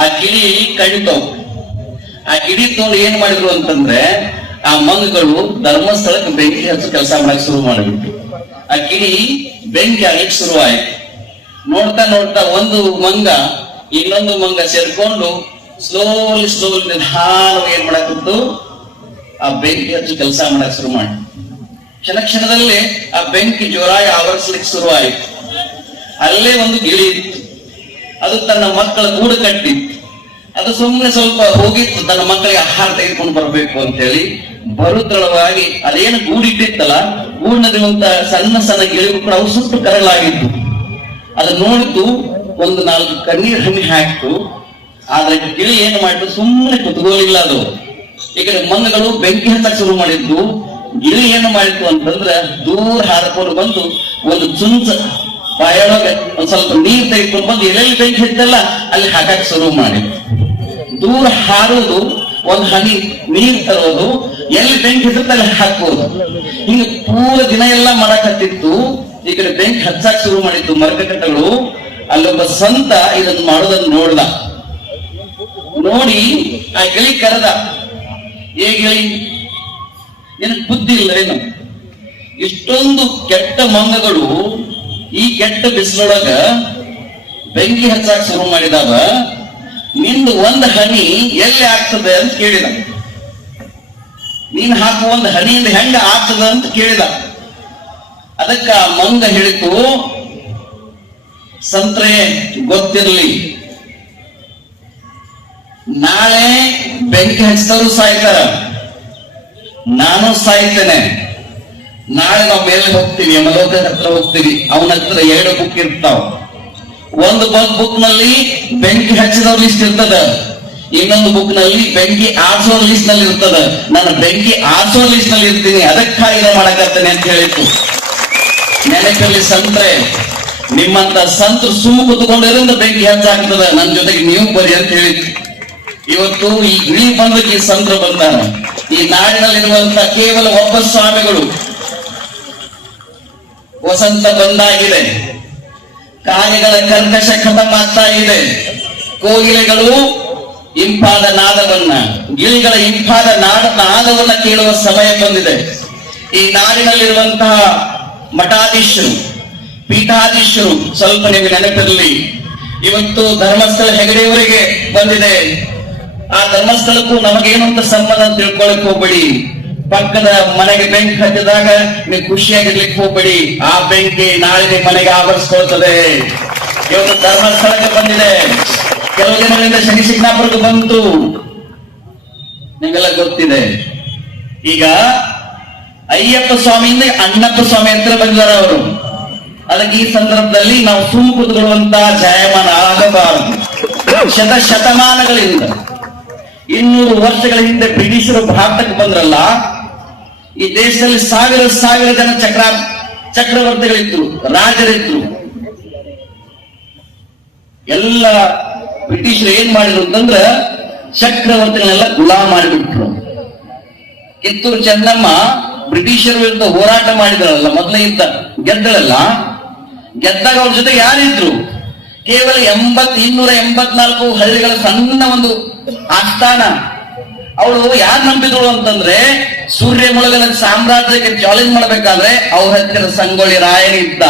ಆ ಗಿಳಿ ಕಡಿತವು. ಆ ಕಿಡಿ ತಗೊಂಡು ಏನ್ ಮಾಡಿದ್ರು ಅಂತಂದ್ರೆ ಆ ಮಂಗಗಳು ಧರ್ಮಸ್ಥಳಕ್ಕೆ ಬೆಂಕಿ ಹಚ್ಚಿ ಕೆಲಸ ಮಾಡಕ್ ಶುರು ಮಾಡಿಬಿಟ್ಟು ಆ ಕಿಡಿ ಬೆಂಕಿ ಆಗ್ಲಿಕ್ಕೆ ಶುರು ಆಯ್ತು. ನೋಡ್ತಾ ನೋಡ್ತಾ ಒಂದು ಮಂಗ ಇನ್ನೊಂದು ಮಂಗ ಸೇರ್ಕೊಂಡು ಸ್ಲೋಲಿ ನಿಧಾನವಾಗಿ ಏನ್ ಮಾಡಾಕತ್ತು, ಆ ಬೆಂಕಿ ಹಚ್ಚಿ ಕೆಲಸ ಮಾಡಕ್ ಶುರು ಮಾಡಿ ಕ್ಷಣದಲ್ಲಿ ಆ ಬೆಂಕಿ ಜೋರಾಗಿ ಆವರಿಸ್ಲಿಕ್ಕೆ ಶುರು ಆಯ್ತು. ಅಲ್ಲೇ ಒಂದು ಗಿಳಿ ಇತ್ತು, ಅದು ತನ್ನ ಮಕ್ಕಳ ಗೂಡು ಕಟ್ಟಿತ್ತು. ಅದು ಸುಮ್ಮನೆ ಸ್ವಲ್ಪ ಹೋಗಿತ್ತು ತನ್ನ ಮಕ್ಕಳಿಗೆ ಆಹಾರ ತೆಗೆದುಕೊಂಡು ಬರ್ಬೇಕು ಅಂತ ಹೇಳಿ. ಬರುತ್ತಳವಾಗಿ ಅದೇನು ಗೂಡಿಟ್ಟಿತ್ತಲ್ಲ, ಗೂಡಿನಲ್ಲಿರುವಂತ ಸಣ್ಣ ಸಣ್ಣ ಗಿಳಿಗಳು ಕೂಡ ಅವು ಸುಟ್ಟು ಕರಳಾಗಿತ್ತು. ಅದು ನೋಡಿತು, ಒಂದು 4 ಕಣ್ಣೀರ್ ಹಣ್ಣಿ ಹಾಕಿತು. ಆದ್ರೆ ಗಿಳಿ ಏನು ಮಾಡಿತು, ಸುಮ್ಮನೆ ಕುತ್ಕೋಲಿಲ್ಲ. ಅದು ಈ ಕಡೆ ಮಂಗಗಳು ಬೆಂಕಿ ಹಚ್ಚಕ್ ಶುರು ಮಾಡಿದ್ದು. ಗಿಳಿ ಏನು ಮಾಡಿತು ಅಂತಂದ್ರೆ ದೂರ ಹಾರಿಕೊಂಡು ಬಂದು ಒಂದು ಚುಂಚ ಬಾಯೊಳಗೆ ಒಂದ್ ಸ್ವಲ್ಪ ನೀರ್ ತೆಗೆದುಕೊಂಡು ಬಂದು ಎಲ್ಲೆಲ್ಲಿ ಬೆಂಕಿ ಹಚ್ಚಲ್ಲ ಅಲ್ಲಿ ಹಾಕಕ್ ಶುರು ಮಾಡಿತ್ತು. ದೂರ ಹಾರುವುದು, ಒಂದು ಹನಿ ನೀರ್ ತರೋದು, ಎಲ್ಲಿ ಬೆಂಕಿ ಹಚ್ಚುತ್ತೆ ಅಲ್ಲಿ ಹಾಕೋದು, ಹಿಂಗೆ ಪೂರ ದಿನ ಎಲ್ಲ ಮಾಡಕತ್ತಿತ್ತು. ಈ ಕಡೆ ಬೆಂಕಿ ಹಚ್ಚಕ್ ಶುರು ಮಾಡಿತ್ತು ಮರಕಟ್ಟಗಳು. ಅಲ್ಲೊಬ್ಬ ಸಂತ ಇದನ್ನು ಮಾಡೋದನ್ನು ನೋಡ್ದ. ನೋಡಿ ಆ ಗಿಳಿ ಕರೆದ, ಏ ಗಿಳಿ, ನಿನಗೆ ಬುದ್ಧಿ ಇಲ್ಲ ಏನು? ಇಷ್ಟೊಂದು ಕೆಟ್ಟ ಮಂಗಗಳು ಈ ಕೆಟ್ಟ ಬಿಸಿಲೊಳಗ ಬೆಂಕಿ ಹಚ್ಚಕ್ ಶುರು ಮಾಡಿದಾಗ ನಿಂದು ಒಂದು ಹನಿ ಎಲ್ಲಿ ಆಗ್ತದೆ ಅಂತ ಕೇಳಿದ. ನೀನ್ ಹಾಕುವ ಒಂದು ಹನಿಯಿಂದ ಹೆಂಗ ಆಗ್ತದ ಅಂತ ಕೇಳಿದ. ಅದಕ್ಕ ಮಂಗ ಹೇಳಿತು, ಸಂತ್ರೆ ಗೊತ್ತಿರ್ಲಿ, ನಾಳೆ ಬೆಂಕಿ ಹಚ್ಚಿದವರು ಸಾಯ್ತಾರ, ನಾನು ಸಾಯ್ತೇನೆ. ನಾಳೆ ನಾವು ಮೇಲೆ ಹೋಗ್ತೀವಿ, ಯಮಲೋಕದ ಹತ್ರ ಹೋಗ್ತೀವಿ. ಅವನ ಹತ್ರ 2 ಬುಕ್ ಇರ್ತಾವ. ಒಂದು ಬುಕ್ ನಲ್ಲಿ ಬೆಂಕಿ ಹಚ್ಚಿದವ್ರ ಲಿಸ್ಟ್ ಇರ್ತದ, ಇನ್ನೊಂದು ಬುಕ್ ನಲ್ಲಿ ಬೆಂಕಿ ಆರ್ಸೋ ಲಿಸ್ಟ್ ನಲ್ಲಿ ಇರ್ತದ. ನಾನು ಬೆಂಕಿ ಆರ್ಸೋ ಲಿಸ್ಟ್ ನಲ್ಲಿ ಇರ್ತೀನಿ, ಅದಕ್ಕಾಗಿ ಇದು ಮಾಡಕತ್ತೇನೆ ಅಂತ ಹೇಳಿತ್ತು. ನೆನಪಲ್ಲಿ ಸಂತ್ರೆ, ನಿಮ್ಮಂತ ಸಂತರು ಸುಮ್ಮ ಕೂತ್ಕೊಂಡಿರೋದ್ರಿಂದ ಬೆಂಕಿ ಹಚ್ಚಾಗ್ತದ, ನನ್ನ ಜೊತೆಗೆ ನೀವು ಬರಿ ಅಂತ ಹೇಳಿತ್ತು. ಇವತ್ತು ಈ ಗಿಳಿ ಬಂದಕ್ಕೆ ಈ ಸಂತರು ಬಂದಾರ. ಈ ನಾಡಿನಲ್ಲಿರುವಂತ ಕೇವಲ ಒಬ್ಬ ಸ್ವಾಮಿಗಳು. ವಸಂತ ಬಂದಾಗಿದೆ, ಕಾಗೆಗಳ ಕರ್ಕಶ ಖತಮ್ ಆಗ್ತಾ ಇದೆ. ಕೋಗಿಲೆಗಳು ಇಂಪಾದ ನಾದವನ್ನ, ಗಿಳಿಗಳ ಇಂಪಾದ ನಾದವನ್ನ ಕೇಳುವ ಸಮಯ ಬಂದಿದೆ. ಈ ನಾಡಿನಲ್ಲಿರುವಂತಹ ಮಠಾಧೀಶರು, ಪೀಠಾಧೀಶರು, ಸ್ವಲ್ಪ ನಿಮಗೆ ನೆನಪಿರಲಿ, ಇವತ್ತು ಧರ್ಮಸ್ಥಳ ಹೆಗಡೆಯವರಿಗೆ ಬಂದಿದೆ. ಆ ಧರ್ಮಸ್ಥಳಕ್ಕೂ ನಮಗೇನು ಅಂತ ಸಂಬಂಧ ಅಂತ ತಿಳ್ಕೊಳಕ್ ಹೋಗ್ಬೇಡಿ. ಪಕ್ಕದ ಮನೆಗೆ ಬೆಂಕಿ ಹಚ್ಚಿದಾಗ ನೀವು ಖುಷಿಯಾಗಿರ್ಲಿಕ್ಕೆ ಹೋಗ್ಬೇಡಿ. ಆ ಬೆಂಕಿ ನಾಳೆ ನಿಮ್ಮ ಮನೆಗೆ ಆವರಿಸ್ಕೊಳ್ತದೆ. ಇವತ್ತು ಧರ್ಮಸ್ಥಳಕ್ಕೆ ಬಂದಿದೆ, ಕೆಲವು ದಿನಗಳಿಂದ ಶನಿ ಶಿಗ್ನಾಪುರಕ್ಕೆ ಬಂತು, ನಿಮಗೆಲ್ಲ ಗೊತ್ತಿದೆ. ಈಗ ಅಯ್ಯಪ್ಪ ಸ್ವಾಮಿಯಿಂದ ಅಣ್ಣಪ್ಪ ಸ್ವಾಮಿ ಹತ್ರ ಬಂದಿದ್ದಾರೆ ಅವರು. ಅದಕ್ಕೆ ಈ ಸಂದರ್ಭದಲ್ಲಿ ನಾವು ಸುಮ್ಮ ಕೂತ್ಕೊಳ್ಳುವಂತ ಜಾಯಮಾನ ಆಗಬಾರದು. ಶತಮಾನಗಳಿಂದ 200 ವರ್ಷಗಳ ಹಿಂದೆ ಬ್ರಿಟಿಷರು ಭಾರತಕ್ಕೆ ಬಂದ್ರಲ್ಲ, ಈ ದೇಶದಲ್ಲಿ ಸಾವಿರ ಜನ ಚಕ್ರವರ್ತಿಗಳಿದ್ರು, ರಾಜರಿದ್ರು. ಎಲ್ಲ ಬ್ರಿಟಿಷರು ಏನ್ ಮಾಡಿದ್ರು ಅಂತಂದ್ರ ಚಕ್ರವರ್ತಿಗಳನ್ನೆಲ್ಲ ಗುಲಾಮ ಮಾಡಿಬಿಟ್ರು. ಕಿತ್ತೂರು ಚೆನ್ನಮ್ಮ ಬ್ರಿಟಿಷರ ವಿರುದ್ಧ ಹೋರಾಟ ಮಾಡಿದ್ರಲ್ಲ, ಮೊದಲೇ ಇದ್ದ ಗೆದ್ದಳಲ್ಲ, ಗೆದ್ದಾಗ ಅವ್ರ ಜೊತೆ ಯಾರಿದ್ರು? ಕೇವಲ 284 ಹಳ್ಳಿಗಳ ಸಣ್ಣ ಒಂದು ಆಸ್ಥಾನ. ಅವಳು ಯಾರು ನಂಬಿದಳು ಅಂತಂದ್ರೆ, ಸೂರ್ಯ ಮುಳುಗನ ಸಾಮ್ರಾಜ್ಯಕ್ಕೆ ಚಾಲೆಂಜ್ ಮಾಡಬೇಕಾದ್ರೆ ಅವ್ರ ಹತ್ತಿರ ಸಂಗೊಳ್ಳಿ ರಾಯನಿದ್ದ.